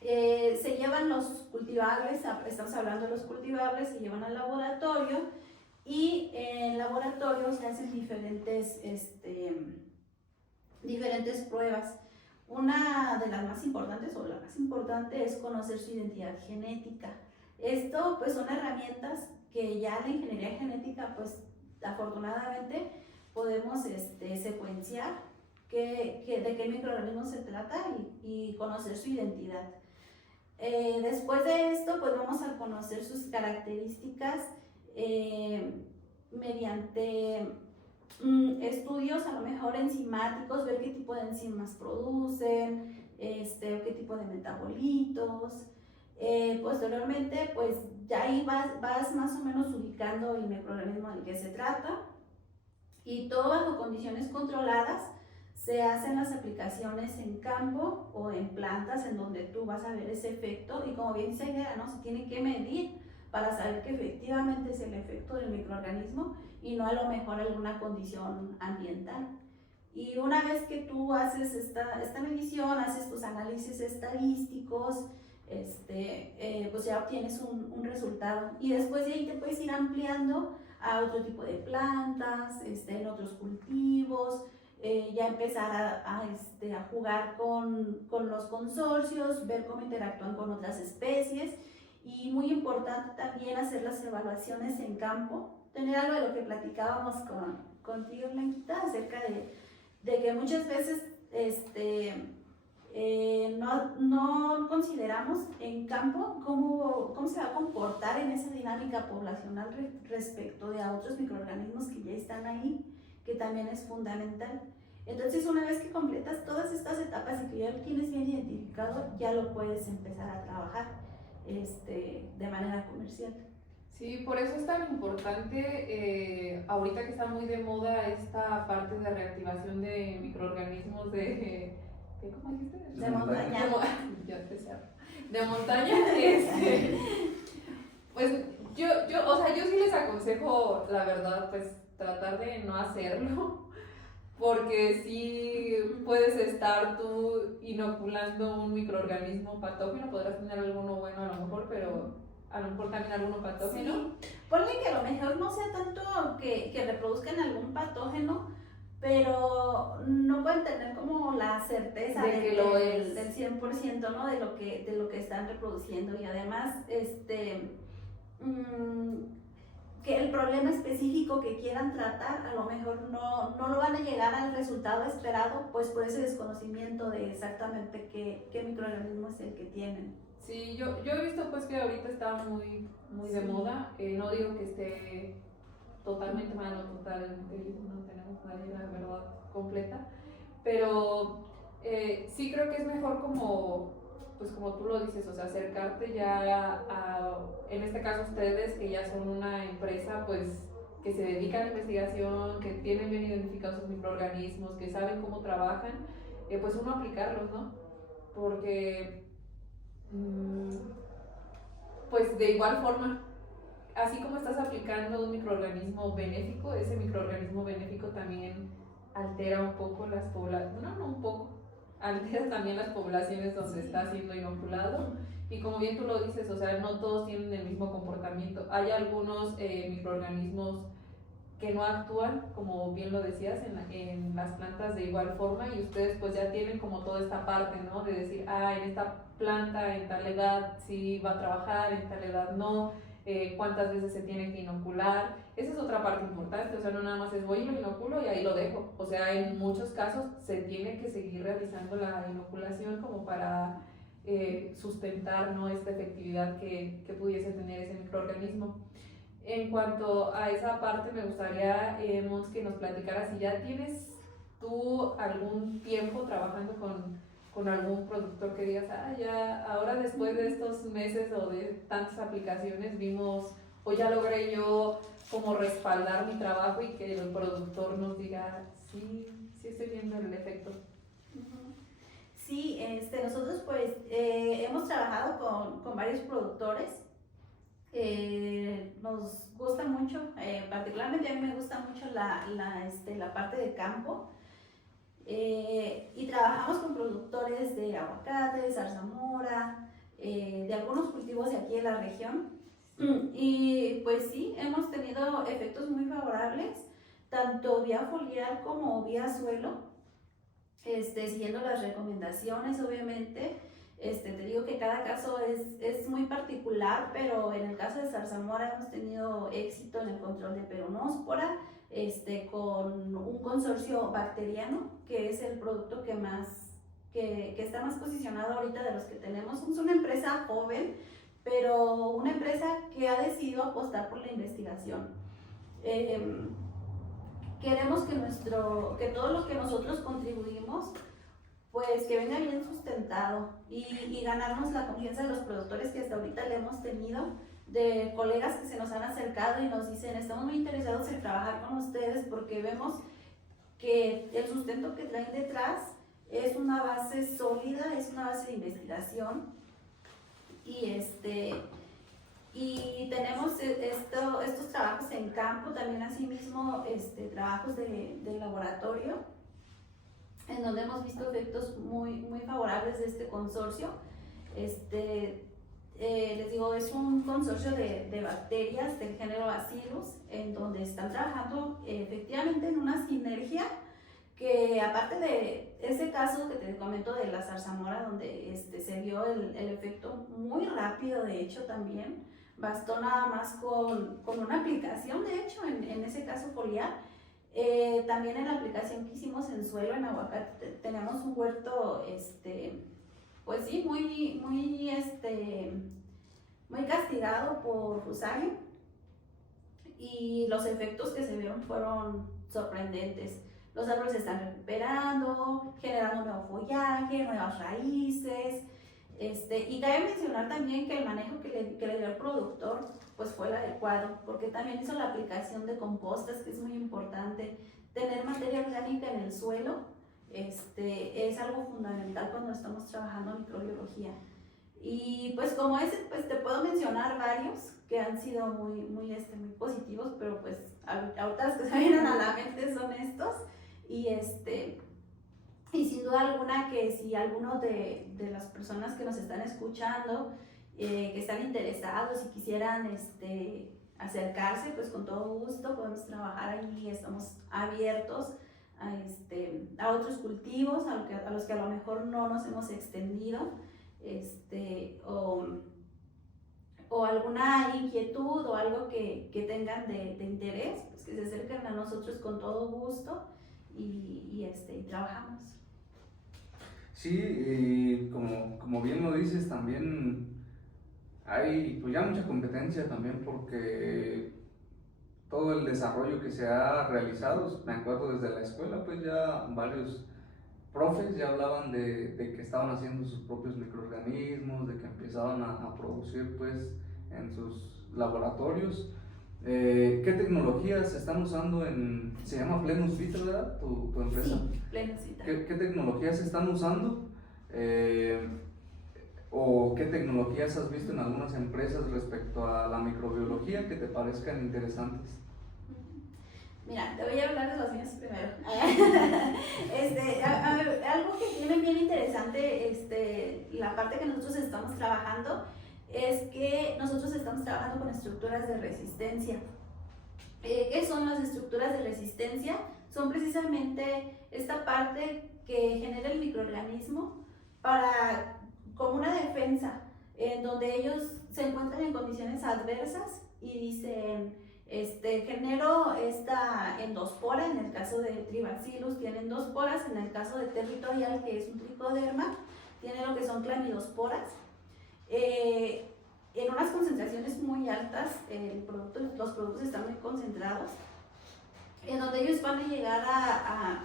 se llevan los cultivables, estamos hablando de los cultivables, se llevan al laboratorio y en el laboratorio se hacen diferentes pruebas. Una de las más importantes, o la más importante, es conocer su identidad genética. Esto pues son herramientas que ya la ingeniería genética pues afortunadamente podemos secuenciar de qué microorganismo se trata y conocer su identidad. Después de esto pues vamos a conocer sus características mediante estudios a lo mejor enzimáticos, ver qué tipo de enzimas producen, qué tipo de metabolitos. Posteriormente pues ya ahí vas más o menos ubicando el microorganismo del que se trata, y todo bajo condiciones controladas. Se hacen las aplicaciones en campo o en plantas en donde tú vas a ver ese efecto, y como bien dice Aidea, ¿no? Se tiene que medir para saber que efectivamente es el efecto del microorganismo y no a lo mejor alguna condición ambiental. Y una vez que tú haces esta medición, haces tus análisis estadísticos, pues ya obtienes un resultado, y después de ahí te puedes ir ampliando a otro tipo de plantas, en otros cultivos, ya empezar a jugar con los consorcios, ver cómo interactúan con otras especies, y muy importante también hacer las evaluaciones en campo, tener algo de lo que platicábamos contigo, Blanquita, acerca de que muchas veces no consideramos en campo cómo se va a comportar en esa dinámica poblacional respecto de a otros microorganismos que ya están ahí, que también es fundamental. Entonces, una vez que completas todas estas etapas y que ya lo tienes bien identificado, ya lo puedes empezar a trabajar de manera comercial. Sí, por eso es tan importante ahorita que está muy de moda esta parte de reactivación de microorganismos ¿cómo dijiste? De montaña. De montaña. Pues yo sí les aconsejo, la verdad, pues tratar de no hacerlo, porque sí puedes estar tú inoculando un microorganismo patógeno. Podrás tener alguno bueno a lo mejor, pero a lo mejor también alguno patógeno. Sí. Ponle que a lo mejor no sea tanto que reproduzcan algún patógeno, pero no pueden tener como la certeza De que lo es. del 100%, ¿no? De lo que están reproduciendo, y además que el problema específico que quieran tratar a lo mejor no lo van a llegar al resultado esperado, pues por ese desconocimiento de exactamente qué microorganismo es el que tienen. Sí, yo he visto pues que ahorita está muy de moda, no digo que esté totalmente mal o totalmente, no tenemos nadie la verdad completa, pero sí creo que es mejor pues como tú lo dices, o sea, acercarte ya en este caso ustedes que ya son una empresa pues que se dedica a la investigación, que tienen bien identificados sus microorganismos, que saben cómo trabajan, pues uno aplicarlos, ¿no? Porque pues de igual forma, así como estás aplicando un microorganismo benéfico, ese microorganismo benéfico también altera un poco las poblaciones, no un poco, altera también las poblaciones donde está siendo inoculado. Y como bien tú lo dices, o sea, no todos tienen el mismo comportamiento. Hay algunos microorganismos que no actúan, como bien lo decías, en las plantas de igual forma, y ustedes pues ya tienen como toda esta parte, ¿no? De decir, en esta planta en tal edad sí va a trabajar, en tal edad no, cuántas veces se tiene que inocular. Esa es otra parte importante, o sea, no nada más es voy y lo inoculo y ahí lo dejo. O sea, en muchos casos se tiene que seguir realizando la inoculación como para sustentar, ¿no?, esta efectividad que pudiese tener ese microorganismo. En cuanto a esa parte, me gustaría, Mons, que nos platicaras si ya tienes tú algún tiempo trabajando con algún productor que digas, ya ahora después de estos meses o de tantas aplicaciones vimos, o ya logré yo como respaldar mi trabajo y que el productor nos diga, sí estoy viendo el efecto. Sí, nosotros pues hemos trabajado con varios productores. Nos gusta mucho, particularmente a mí me gusta mucho la parte de campo, y trabajamos con productores de aguacate, de zarzamora, de algunos cultivos de aquí de la región, y pues sí, hemos tenido efectos muy favorables, tanto vía foliar como vía suelo, siguiendo las recomendaciones obviamente. Te digo que cada caso es muy particular, pero en el caso de zarzamora hemos tenido éxito en el control de peronóspora, con un consorcio bacteriano, que es el producto que está más posicionado ahorita de los que tenemos. Somos una empresa joven, pero una empresa que ha decidido apostar por la investigación. Queremos que todo lo que nosotros contribuimos, pues que venga bien sustentado y ganarnos la confianza de los productores que hasta ahorita le hemos tenido, de colegas que se nos han acercado y nos dicen, estamos muy interesados en trabajar con ustedes porque vemos que el sustento que traen detrás es una base sólida, es una base de investigación, y tenemos estos trabajos en campo, también asimismo trabajos de laboratorio, en donde hemos visto efectos muy favorables de este consorcio. Les digo, es un consorcio de bacterias del género Bacillus, en donde están trabajando efectivamente en una sinergia que, aparte de ese caso que te comento de la zarzamora, donde se vio el efecto muy rápido, de hecho también bastó nada más con una aplicación, de hecho en ese caso foliar. También en la aplicación que hicimos en suelo, en aguacate, tenemos un huerto, pues sí, muy castigado por Fusarium, y los efectos que se vieron fueron sorprendentes. Los árboles se están recuperando, generando nuevo follaje, nuevas raíces, y cabe mencionar también que el manejo que le dio el productor pues fue el adecuado, porque también hizo la aplicación de compostas, que es muy importante. Tener materia orgánica en el suelo es algo fundamental cuando estamos trabajando microbiología. Y pues como ese, pues te puedo mencionar varios que han sido muy positivos, pero pues ahorita los que se vienen a la mente son estos. Y sin duda alguna que si alguno de las personas que nos están escuchando, que están interesados y quisieran acercarse, pues con todo gusto podemos trabajar allí, estamos abiertos a otros cultivos a los que a lo mejor no nos hemos extendido, o alguna inquietud o algo que tengan de interés, pues que se acerquen a nosotros con todo gusto y trabajamos. Sí, y como bien lo dices, también hay pues ya mucha competencia también porque todo el desarrollo que se ha realizado, me acuerdo desde la escuela, pues ya varios profes ya hablaban de que estaban haciendo sus propios microorganismos, de que empezaban a producir pues en sus laboratorios. ¿Qué tecnologías se están usando se llama Plenus Vita, ¿verdad? Tu empresa. Sí, Plenus Vita. ¿Qué tecnologías se están usando? ¿O qué tecnologías has visto en algunas empresas respecto a la microbiología que te parezcan interesantes? Mira, te voy a hablar de los míos primero. Algo que tiene bien interesante, la parte que nosotros estamos trabajando, es que nosotros estamos trabajando con estructuras de resistencia. ¿Qué son las estructuras de resistencia? Son precisamente esta parte que genera el microorganismo como una defensa, en donde ellos se encuentran en condiciones adversas y dicen, genero esta endospora. En el caso de Tribacillus tiene endosporas, en el caso de Territorial, que es un tricoderma, tiene lo que son clamidosporas. En unas concentraciones muy altas, los productos están muy concentrados, en donde ellos van a llegar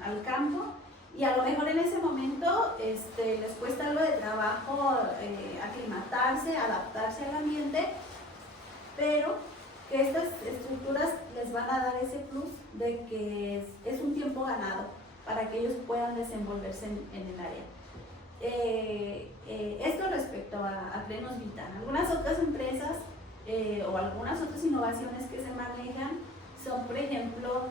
al campo y a lo mejor en ese momento les cuesta algo de trabajo aclimatarse, adaptarse al ambiente, pero que estas estructuras les van a dar ese plus de que es un tiempo ganado para que ellos puedan desenvolverse en el área. Esto respecto a Plenus Vita. Algunas otras empresas o algunas otras innovaciones que se manejan son, por ejemplo,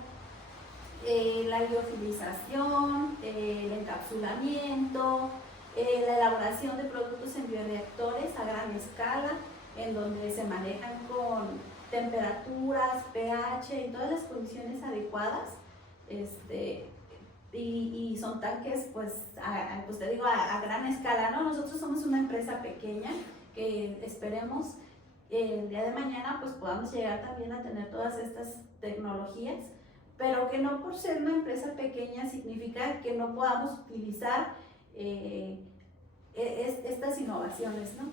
la liofilización, el encapsulamiento, la elaboración de productos en bioreactores a gran escala, en donde se manejan con temperaturas, pH y todas las condiciones adecuadas. Y son tanques, pues te digo, a gran escala, ¿no? Nosotros somos una empresa pequeña que esperemos el día de mañana pues podamos llegar también a tener todas estas tecnologías, pero que no por ser una empresa pequeña significa que no podamos utilizar estas innovaciones, ¿no?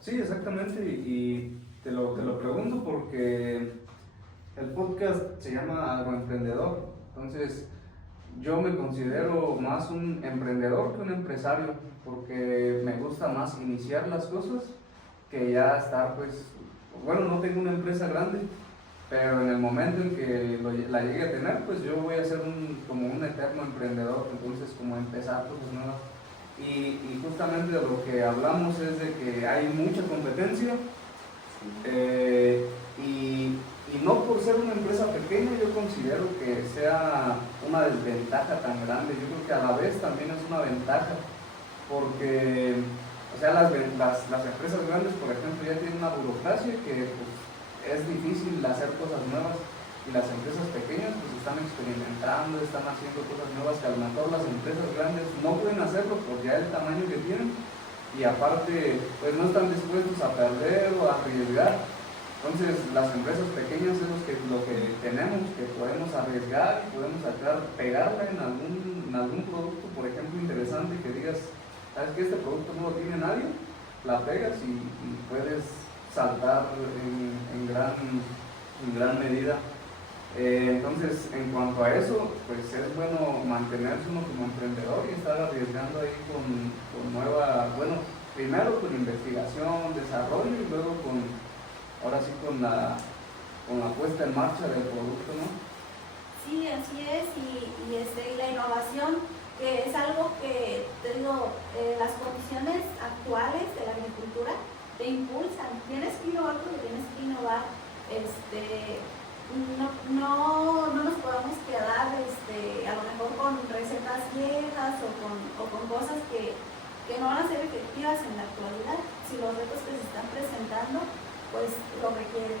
Sí, exactamente, y te lo pregunto porque el podcast se llama Agroemprendedor, entonces yo me considero más un emprendedor que un empresario, porque me gusta más iniciar las cosas que ya estar, pues, bueno, no tengo una empresa grande, pero en el momento en que la llegue a tener, pues yo voy a ser como un eterno emprendedor, entonces como empezar cosas nuevas. Y justamente de lo que hablamos es de que hay mucha competencia, y no por ser una empresa pequeña yo considero que sea una desventaja tan grande. Yo creo que a la vez también es una ventaja, porque o sea, las empresas grandes, por ejemplo, ya tienen una burocracia que pues, es difícil hacer cosas nuevas, y las empresas pequeñas pues están experimentando, están haciendo cosas nuevas que a lo mejor las empresas grandes no pueden hacerlo por ya el tamaño que tienen, y aparte pues no están dispuestos a perder o a arriesgar. Entonces las empresas pequeñas es lo que tenemos, que podemos arriesgar y podemos pegarla en algún producto, por ejemplo, interesante, que digas, ¿sabes que este producto no lo tiene nadie? La pegas y puedes saltar en gran medida. Entonces, en cuanto a eso, pues es bueno mantenerse uno como emprendedor y estar arriesgando ahí con primero con investigación, desarrollo, y luego ahora sí con la puesta en marcha del producto, ¿no? Sí, así es, y la innovación, que es algo que, te digo, las condiciones actuales de la agricultura te impulsan. Tienes que innovar porque tienes que innovar. No nos podemos quedar a lo mejor con recetas viejas o con cosas que no van a ser efectivas en la actualidad. Si los retos que se están presentando pues lo requieren.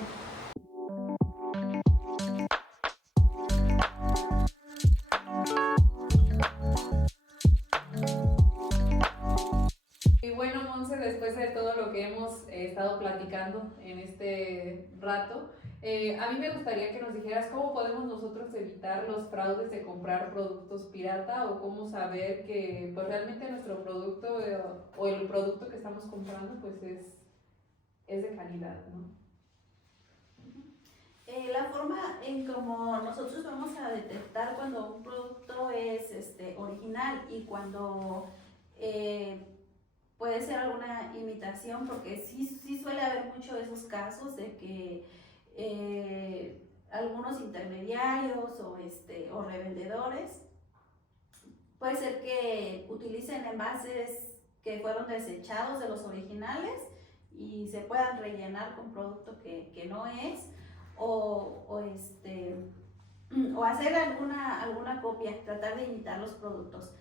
Y bueno, Monse, después de todo lo que hemos estado platicando en este rato, a mí me gustaría que nos dijeras cómo podemos nosotros evitar los fraudes de comprar productos pirata o cómo saber que pues realmente nuestro producto o el producto que estamos comprando pues es de calidad, ¿no? La forma en como nosotros vamos a detectar cuando un producto es original y cuando puede ser alguna imitación, porque sí suele haber mucho de esos casos de que algunos intermediarios o revendedores puede ser que utilicen envases que fueron desechados de los originales y se puedan rellenar con producto que no es, o hacer alguna copia, tratar de imitar los productos.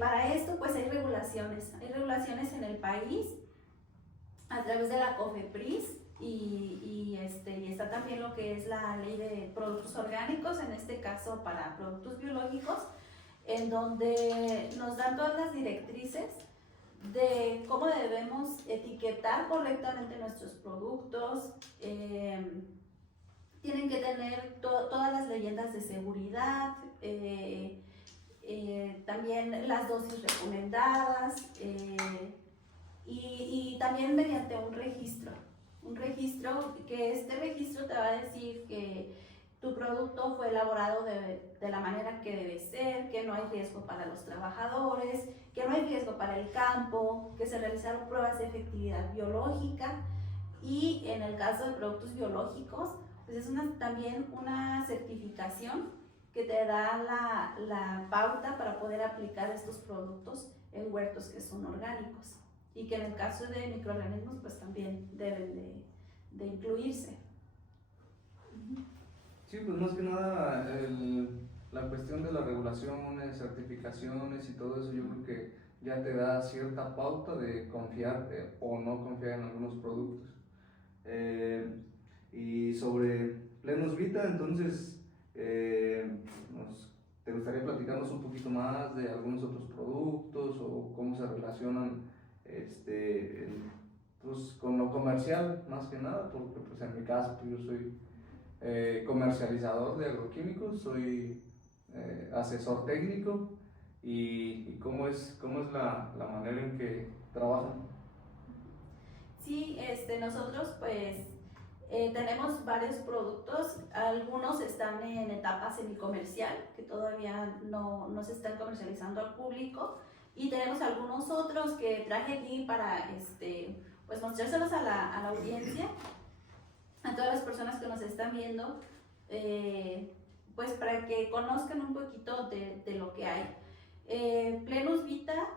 Para esto pues hay regulaciones en el país a través de la COFEPRIS y está también lo que es la ley de productos orgánicos, en este caso para productos biológicos, en donde nos dan todas las directrices de cómo debemos etiquetar correctamente nuestros productos. Tienen que tener todas las leyendas de seguridad, también las dosis recomendadas y también mediante un registro que este registro te va a decir que tu producto fue elaborado de la manera que debe ser, que no hay riesgo para los trabajadores, que no hay riesgo para el campo, que se realizaron pruebas de efectividad biológica y en el caso de productos biológicos pues es también una certificación que te da la pauta para poder aplicar estos productos en huertos que son orgánicos y que en el caso de microorganismos pues también deben de incluirse. Sí, pues más que nada la cuestión de las regulaciones, certificaciones y todo eso, yo creo que ya te da cierta pauta de confiar o no confiar en algunos productos. Y sobre Plenus Vita, entonces, ¿te gustaría platicarnos un poquito más de algunos otros productos o cómo se relacionan pues, con lo comercial, más que nada? Porque pues, en mi caso pues, yo soy comercializador de agroquímicos, soy asesor técnico y cómo es la manera en que trabajan. Sí, nosotros pues tenemos varios productos, algunos están en etapa semicomercial, que todavía no se están comercializando al público, y tenemos algunos otros que traje aquí para pues mostrárselos a la audiencia, a todas las personas que nos están viendo, pues para que conozcan un poquito de lo que hay. Plenus Vita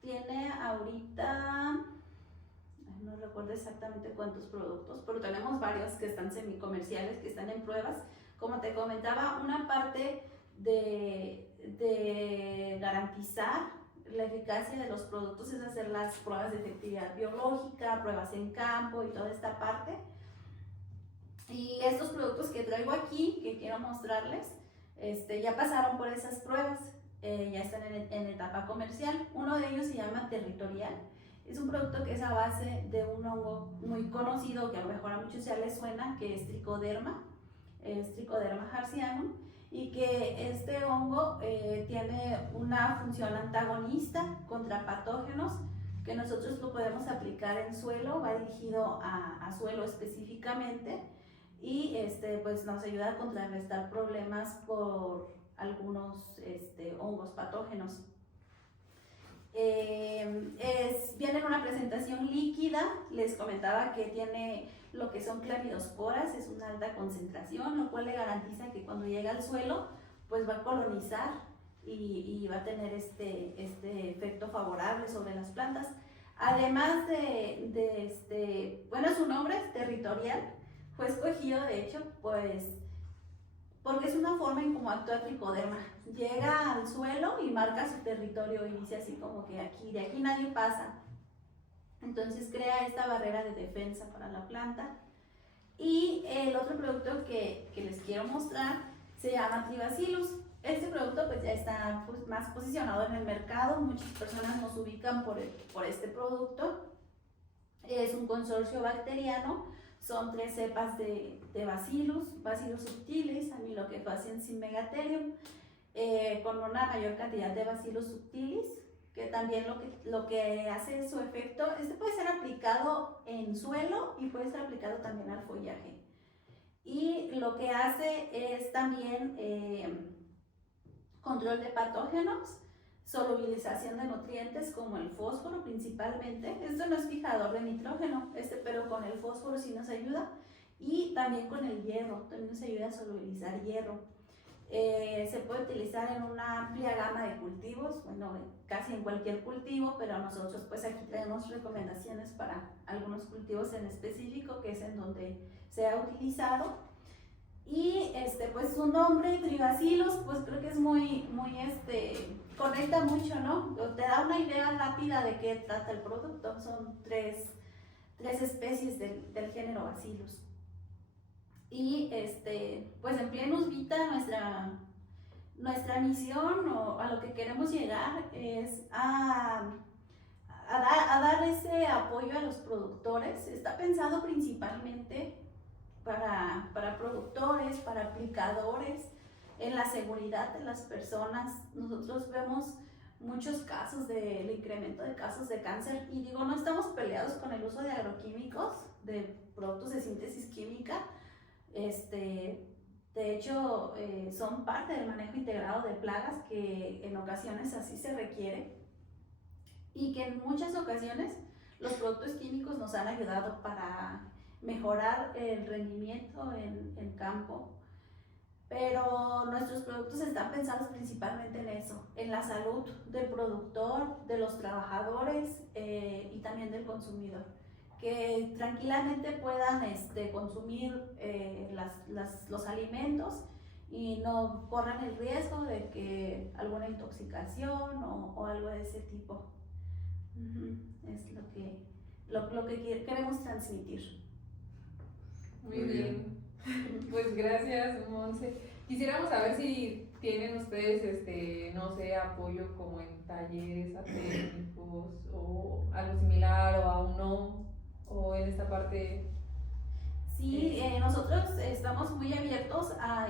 tiene ahorita, no recuerdo exactamente cuántos productos, pero tenemos varios que están semicomerciales, que están en pruebas. Como te comentaba, una parte de garantizar la eficacia de los productos es hacer las pruebas de efectividad biológica, pruebas en campo y toda esta parte. Y estos productos que traigo aquí, que quiero mostrarles, ya pasaron por esas pruebas, ya están en etapa comercial. Uno de ellos se llama Territorial. Es un producto que es a base de un hongo muy conocido, que a lo mejor a muchos ya les suena, que es Trichoderma harzianum, y que este hongo tiene una función antagonista contra patógenos, que nosotros lo podemos aplicar en suelo, va dirigido a suelo específicamente, y pues nos ayuda a contrarrestar problemas por algunos hongos patógenos. Viene en una presentación líquida, les comentaba que tiene lo que son clamidosporas, es una alta concentración, lo cual le garantiza que cuando llega al suelo pues va a colonizar y va a tener este efecto favorable sobre las plantas. Además bueno, su nombre es Territorial, fue escogido de hecho pues porque es una forma en cómo actúa Trichoderma. Llega al suelo y marca su territorio y dice así como que de aquí nadie pasa. Entonces crea esta barrera de defensa para la planta. Y el otro producto que les quiero mostrar se llama Tribacillus. Este producto pues ya está pues, más posicionado en el mercado, muchas personas nos ubican por este producto. Es un consorcio bacteriano, son 3 cepas de Bacillus subtilis, Amylocephasians megatherium, con una mayor cantidad de Bacillus subtilis, que también lo que hace su efecto, este puede ser aplicado en suelo y puede ser aplicado también al follaje. Y lo que hace es también control de patógenos, solubilización de nutrientes como el fósforo principalmente. Esto no es fijador de nitrógeno, pero con el fósforo sí nos ayuda. Y también con el hierro, también nos ayuda a solubilizar hierro. Se puede utilizar en una amplia gama de cultivos, bueno, casi en cualquier cultivo, pero nosotros pues aquí tenemos recomendaciones para algunos cultivos en específico, que es en donde se ha utilizado. Y pues su nombre, Tribacillus, pues creo que es muy conecta mucho, ¿no? Te da una idea rápida de qué trata el producto. Son tres especies del género Bacillus. Y pues en Plenus Vita nuestra misión o a lo que queremos llegar es a dar ese apoyo a los productores. Está pensado principalmente para productores, para aplicadores, en la seguridad de las personas. Nosotros vemos muchos casos del incremento de casos de cáncer y digo, no estamos peleados con el uso de agroquímicos, de productos de síntesis química. De hecho, son parte del manejo integrado de plagas, que en ocasiones así se requiere, y que en muchas ocasiones los productos químicos nos han ayudado para mejorar el rendimiento en campo. Pero nuestros productos están pensados principalmente en eso, en la salud del productor, de los trabajadores y también del consumidor, que tranquilamente puedan consumir los alimentos y no corran el riesgo de que alguna intoxicación o algo de ese tipo. Es lo que queremos transmitir. Muy bien. Pues gracias, Monse. Quisiéramos saber si tienen ustedes, no sé, apoyo como en talleres a técnicos o algo similar, o aún no, o en esta parte. Sí, nosotros estamos muy abiertos a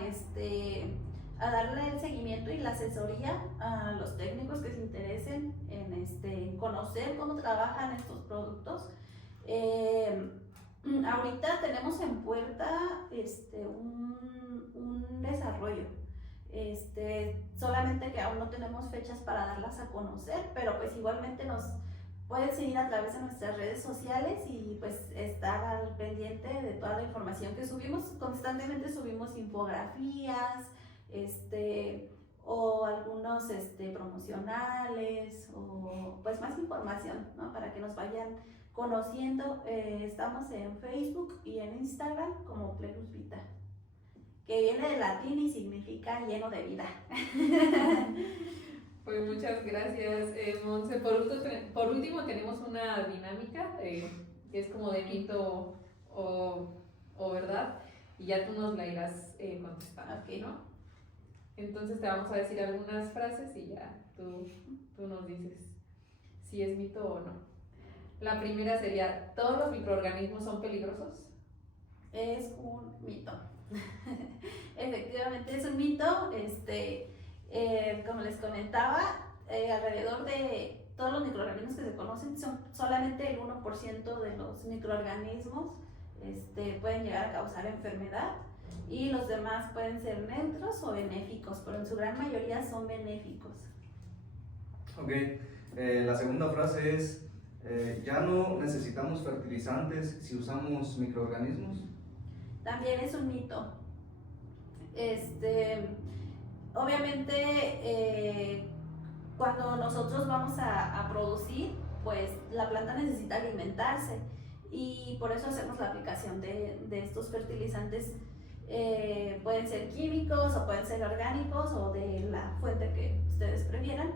darle el seguimiento y la asesoría a los técnicos que se interesen en conocer cómo trabajan estos productos. Ahorita tenemos en puerta un desarrollo, solamente que aún no tenemos fechas para darlas a conocer, pero pues igualmente nos pueden seguir a través de nuestras redes sociales y pues estar al pendiente de toda la información que subimos. Constantemente subimos infografías, o algunos promocionales, o pues más información, ¿no? Para que nos vayan conociendo. Estamos en Facebook y en Instagram como Plenus Vita, que viene de latín y significa lleno de vida. Pues muchas gracias, Monse. Por último tenemos una dinámica que es como de mito o verdad, y ya tú nos la irás contestando, Okay. ¿no? Entonces te vamos a decir algunas frases y ya tú nos dices si es mito o no. La primera sería: ¿todos los microorganismos son peligrosos? Es un mito. Efectivamente es un mito. Como les comentaba, alrededor de todos los microorganismos que se conocen, son solamente el 1% de los microorganismos pueden llegar a causar enfermedad, y los demás pueden ser neutros o benéficos, pero en su gran mayoría son benéficos. Ok, la segunda frase es: ¿ya no necesitamos fertilizantes si usamos microorganismos? También es un mito. Obviamente, cuando nosotros vamos a producir, pues la planta necesita alimentarse, y por eso hacemos la aplicación de estos fertilizantes. Pueden ser químicos o pueden ser orgánicos o de la fuente que ustedes prefieran,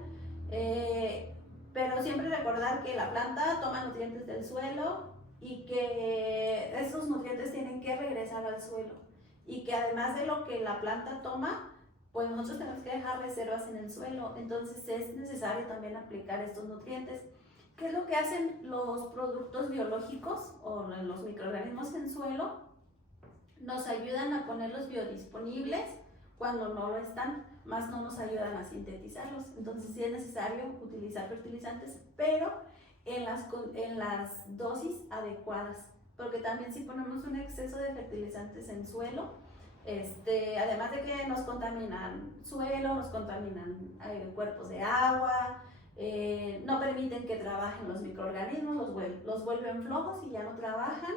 pero siempre recordar que la planta toma nutrientes del suelo y que esos nutrientes tienen que regresar al suelo, y que además de lo que la planta toma, pues nosotros tenemos que dejar reservas en el suelo, entonces es necesario también aplicar estos nutrientes. ¿Qué es lo que hacen los productos biológicos o los microorganismos en suelo? Nos ayudan a ponerlos biodisponibles cuando no lo están, más no nos ayudan a sintetizarlos. Entonces sí es necesario utilizar fertilizantes, pero en las dosis adecuadas, porque también si ponemos un exceso de fertilizantes en suelo, además de que nos contaminan suelo, nos contaminan cuerpos de agua, no permiten que trabajen los microorganismos, los vuelven flojos y ya no trabajan.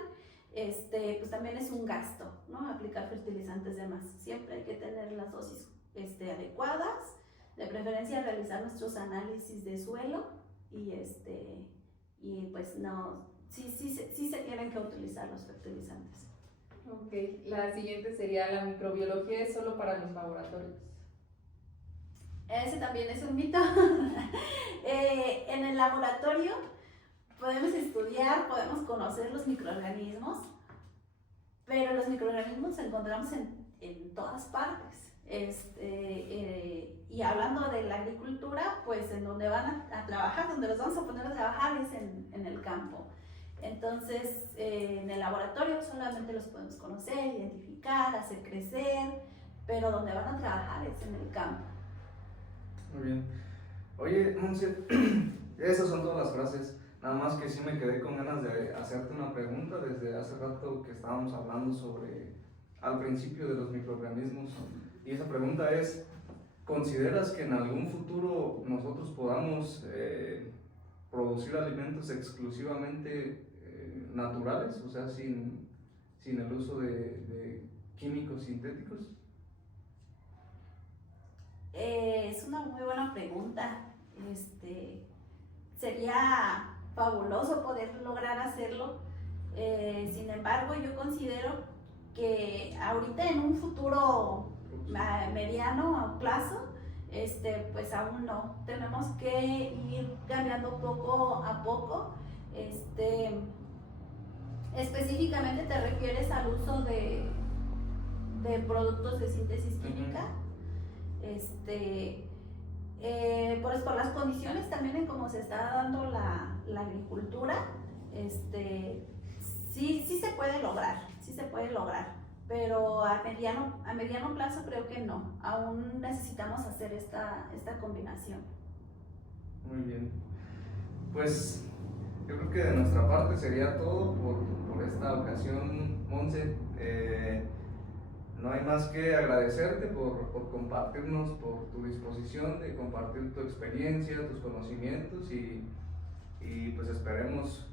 Pues también es un gasto, ¿no? Aplicar fertilizantes de más. Siempre hay que tener las dosis adecuadas, de preferencia realizar nuestros análisis de suelo y pues no, sí se tienen que utilizar los fertilizantes. Ok, la siguiente sería: la microbiología es solo para los laboratorios. Ese también es un mito. En el laboratorio podemos estudiar, podemos conocer los microorganismos, pero los microorganismos los encontramos en todas partes. Y hablando de la agricultura, pues en donde van a trabajar, donde los vamos a poner a trabajar es en el campo. Entonces, en el laboratorio solamente los podemos conocer, identificar, hacer crecer, pero donde van a trabajar es en el campo. Muy bien. Oye, Monse, esas son todas las frases. Nada más que sí me quedé con ganas de hacerte una pregunta desde hace rato que estábamos hablando sobre, al principio, de los microorganismos. Y esa pregunta es: ¿consideras que en algún futuro nosotros podamos producir alimentos exclusivamente naturales, o sea, sin el uso de químicos sintéticos? Es una muy buena pregunta. Sería fabuloso poder lograr hacerlo. Sin embargo, yo considero que ahorita, en un futuro mediano plazo, pues aún no. Tenemos que ir cambiando poco a poco. Específicamente te refieres al uso de productos de síntesis química. Pues por las condiciones también en cómo se está dando la agricultura, sí se puede lograr, pero a mediano plazo creo que no. Aún necesitamos hacer esta combinación. Muy bien. Pues yo creo que de nuestra parte sería todo por esta ocasión, Monse. No hay más que agradecerte por compartirnos, por tu disposición de compartir tu experiencia, tus conocimientos y pues esperemos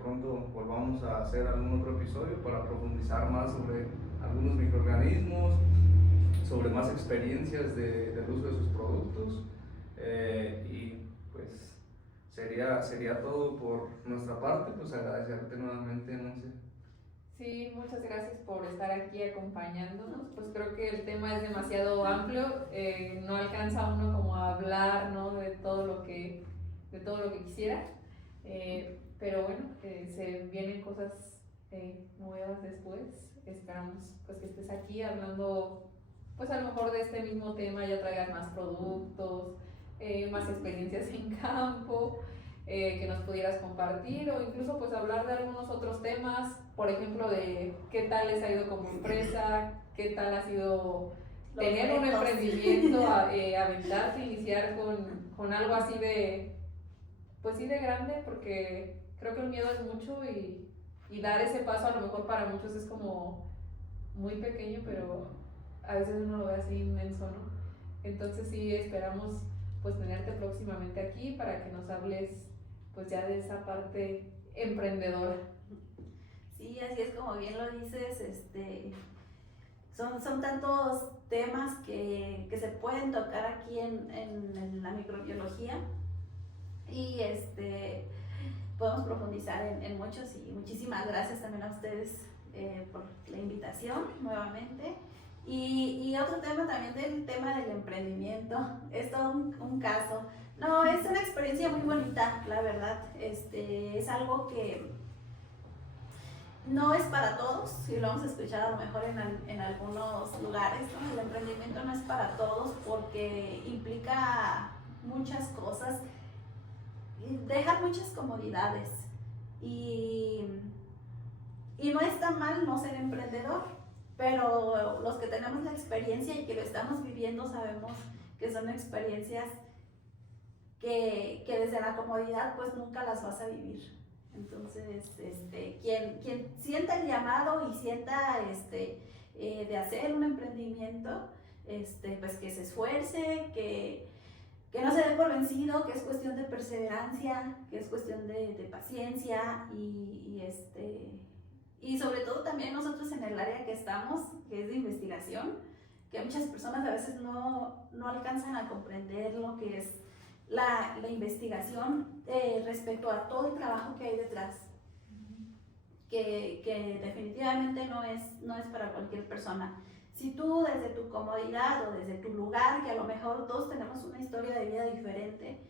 pronto volvamos a hacer algún otro episodio para profundizar más sobre algunos microorganismos, sobre más experiencias del uso de sus productos y pues sería todo por nuestra parte. Pues agradecerte nuevamente, Monse. Sí, muchas gracias por estar aquí acompañándonos. Pues creo que el tema es demasiado amplio, no alcanza uno como a hablar, ¿no?, de todo lo que quisiera, pero bueno, se vienen cosas nuevas después. Esperamos pues que estés aquí hablando, pues a lo mejor de este mismo tema, ya traigas más productos, más experiencias en campo, que nos pudieras compartir, o incluso pues hablar de algunos otros temas, por ejemplo, de qué tal les ha ido como empresa, qué tal ha sido tener un emprendimiento, aventarte, iniciar con algo así de, pues sí, de grande, porque creo que el miedo es mucho y dar ese paso a lo mejor para muchos es como muy pequeño, pero a veces uno lo ve así inmenso, ¿no? Entonces sí, esperamos pues tenerte próximamente aquí para que nos hables pues ya de esa parte emprendedora. Sí, así es, como bien lo dices, son tantos temas que se pueden tocar aquí en la microbiología y podemos profundizar en muchos, y muchísimas gracias también a ustedes por la invitación nuevamente. Y otro tema también, del tema del emprendimiento, es todo un caso. No, es una experiencia muy bonita, la verdad. Es algo no es para todos, si lo vamos a escuchar a lo mejor en algunos lugares, ¿no? El emprendimiento no es para todos porque implica muchas cosas, dejar muchas comodidades y no está mal no ser emprendedor, pero los que tenemos la experiencia y que lo estamos viviendo sabemos que son experiencias que desde la comodidad pues nunca las vas a vivir. Entonces, quien sienta el llamado y sienta de hacer un emprendimiento, pues que se esfuerce, que no se dé por vencido, que es cuestión de perseverancia, que es cuestión de paciencia y sobre todo también nosotros en el área que estamos, que es de investigación, que muchas personas a veces no alcanzan a comprender lo que es la investigación respecto a todo el trabajo que hay detrás, que definitivamente no es para cualquier persona. Si tú desde tu comodidad o desde tu lugar, que a lo mejor todos tenemos una historia de vida diferente,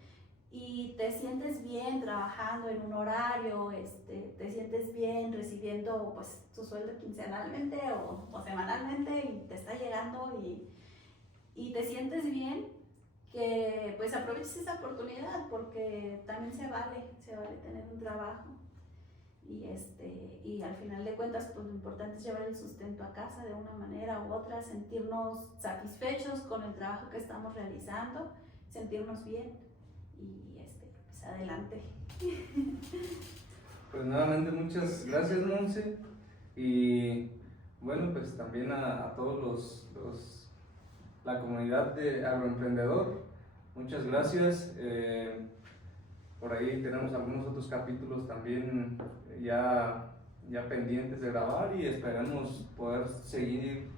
y te sientes bien trabajando en un horario, te sientes bien recibiendo pues tu sueldo quincenalmente o semanalmente y te está llegando y te sientes bien, que pues aproveches esa oportunidad porque también se vale tener un trabajo y al final de cuentas pues lo importante es llevar el sustento a casa de una manera u otra, sentirnos satisfechos con el trabajo que estamos realizando, sentirnos bien y pues adelante. Pues nuevamente muchas gracias, Monse, y bueno, pues también a todos la comunidad de Agroemprendedor, muchas gracias. Por ahí tenemos algunos otros capítulos también ya pendientes de grabar y esperamos poder seguir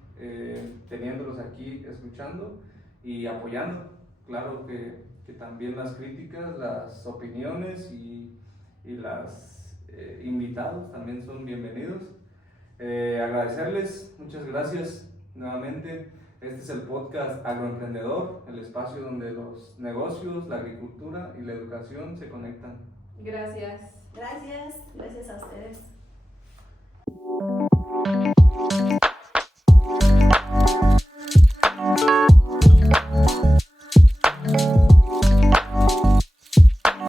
teniéndolos aquí escuchando y apoyando. Claro que también las críticas, las opiniones y las invitados también son bienvenidos. Agradecerles, muchas gracias nuevamente. Este es el podcast Agroemprendedor, el espacio donde los negocios, la agricultura y la educación se conectan. Gracias. Gracias a ustedes.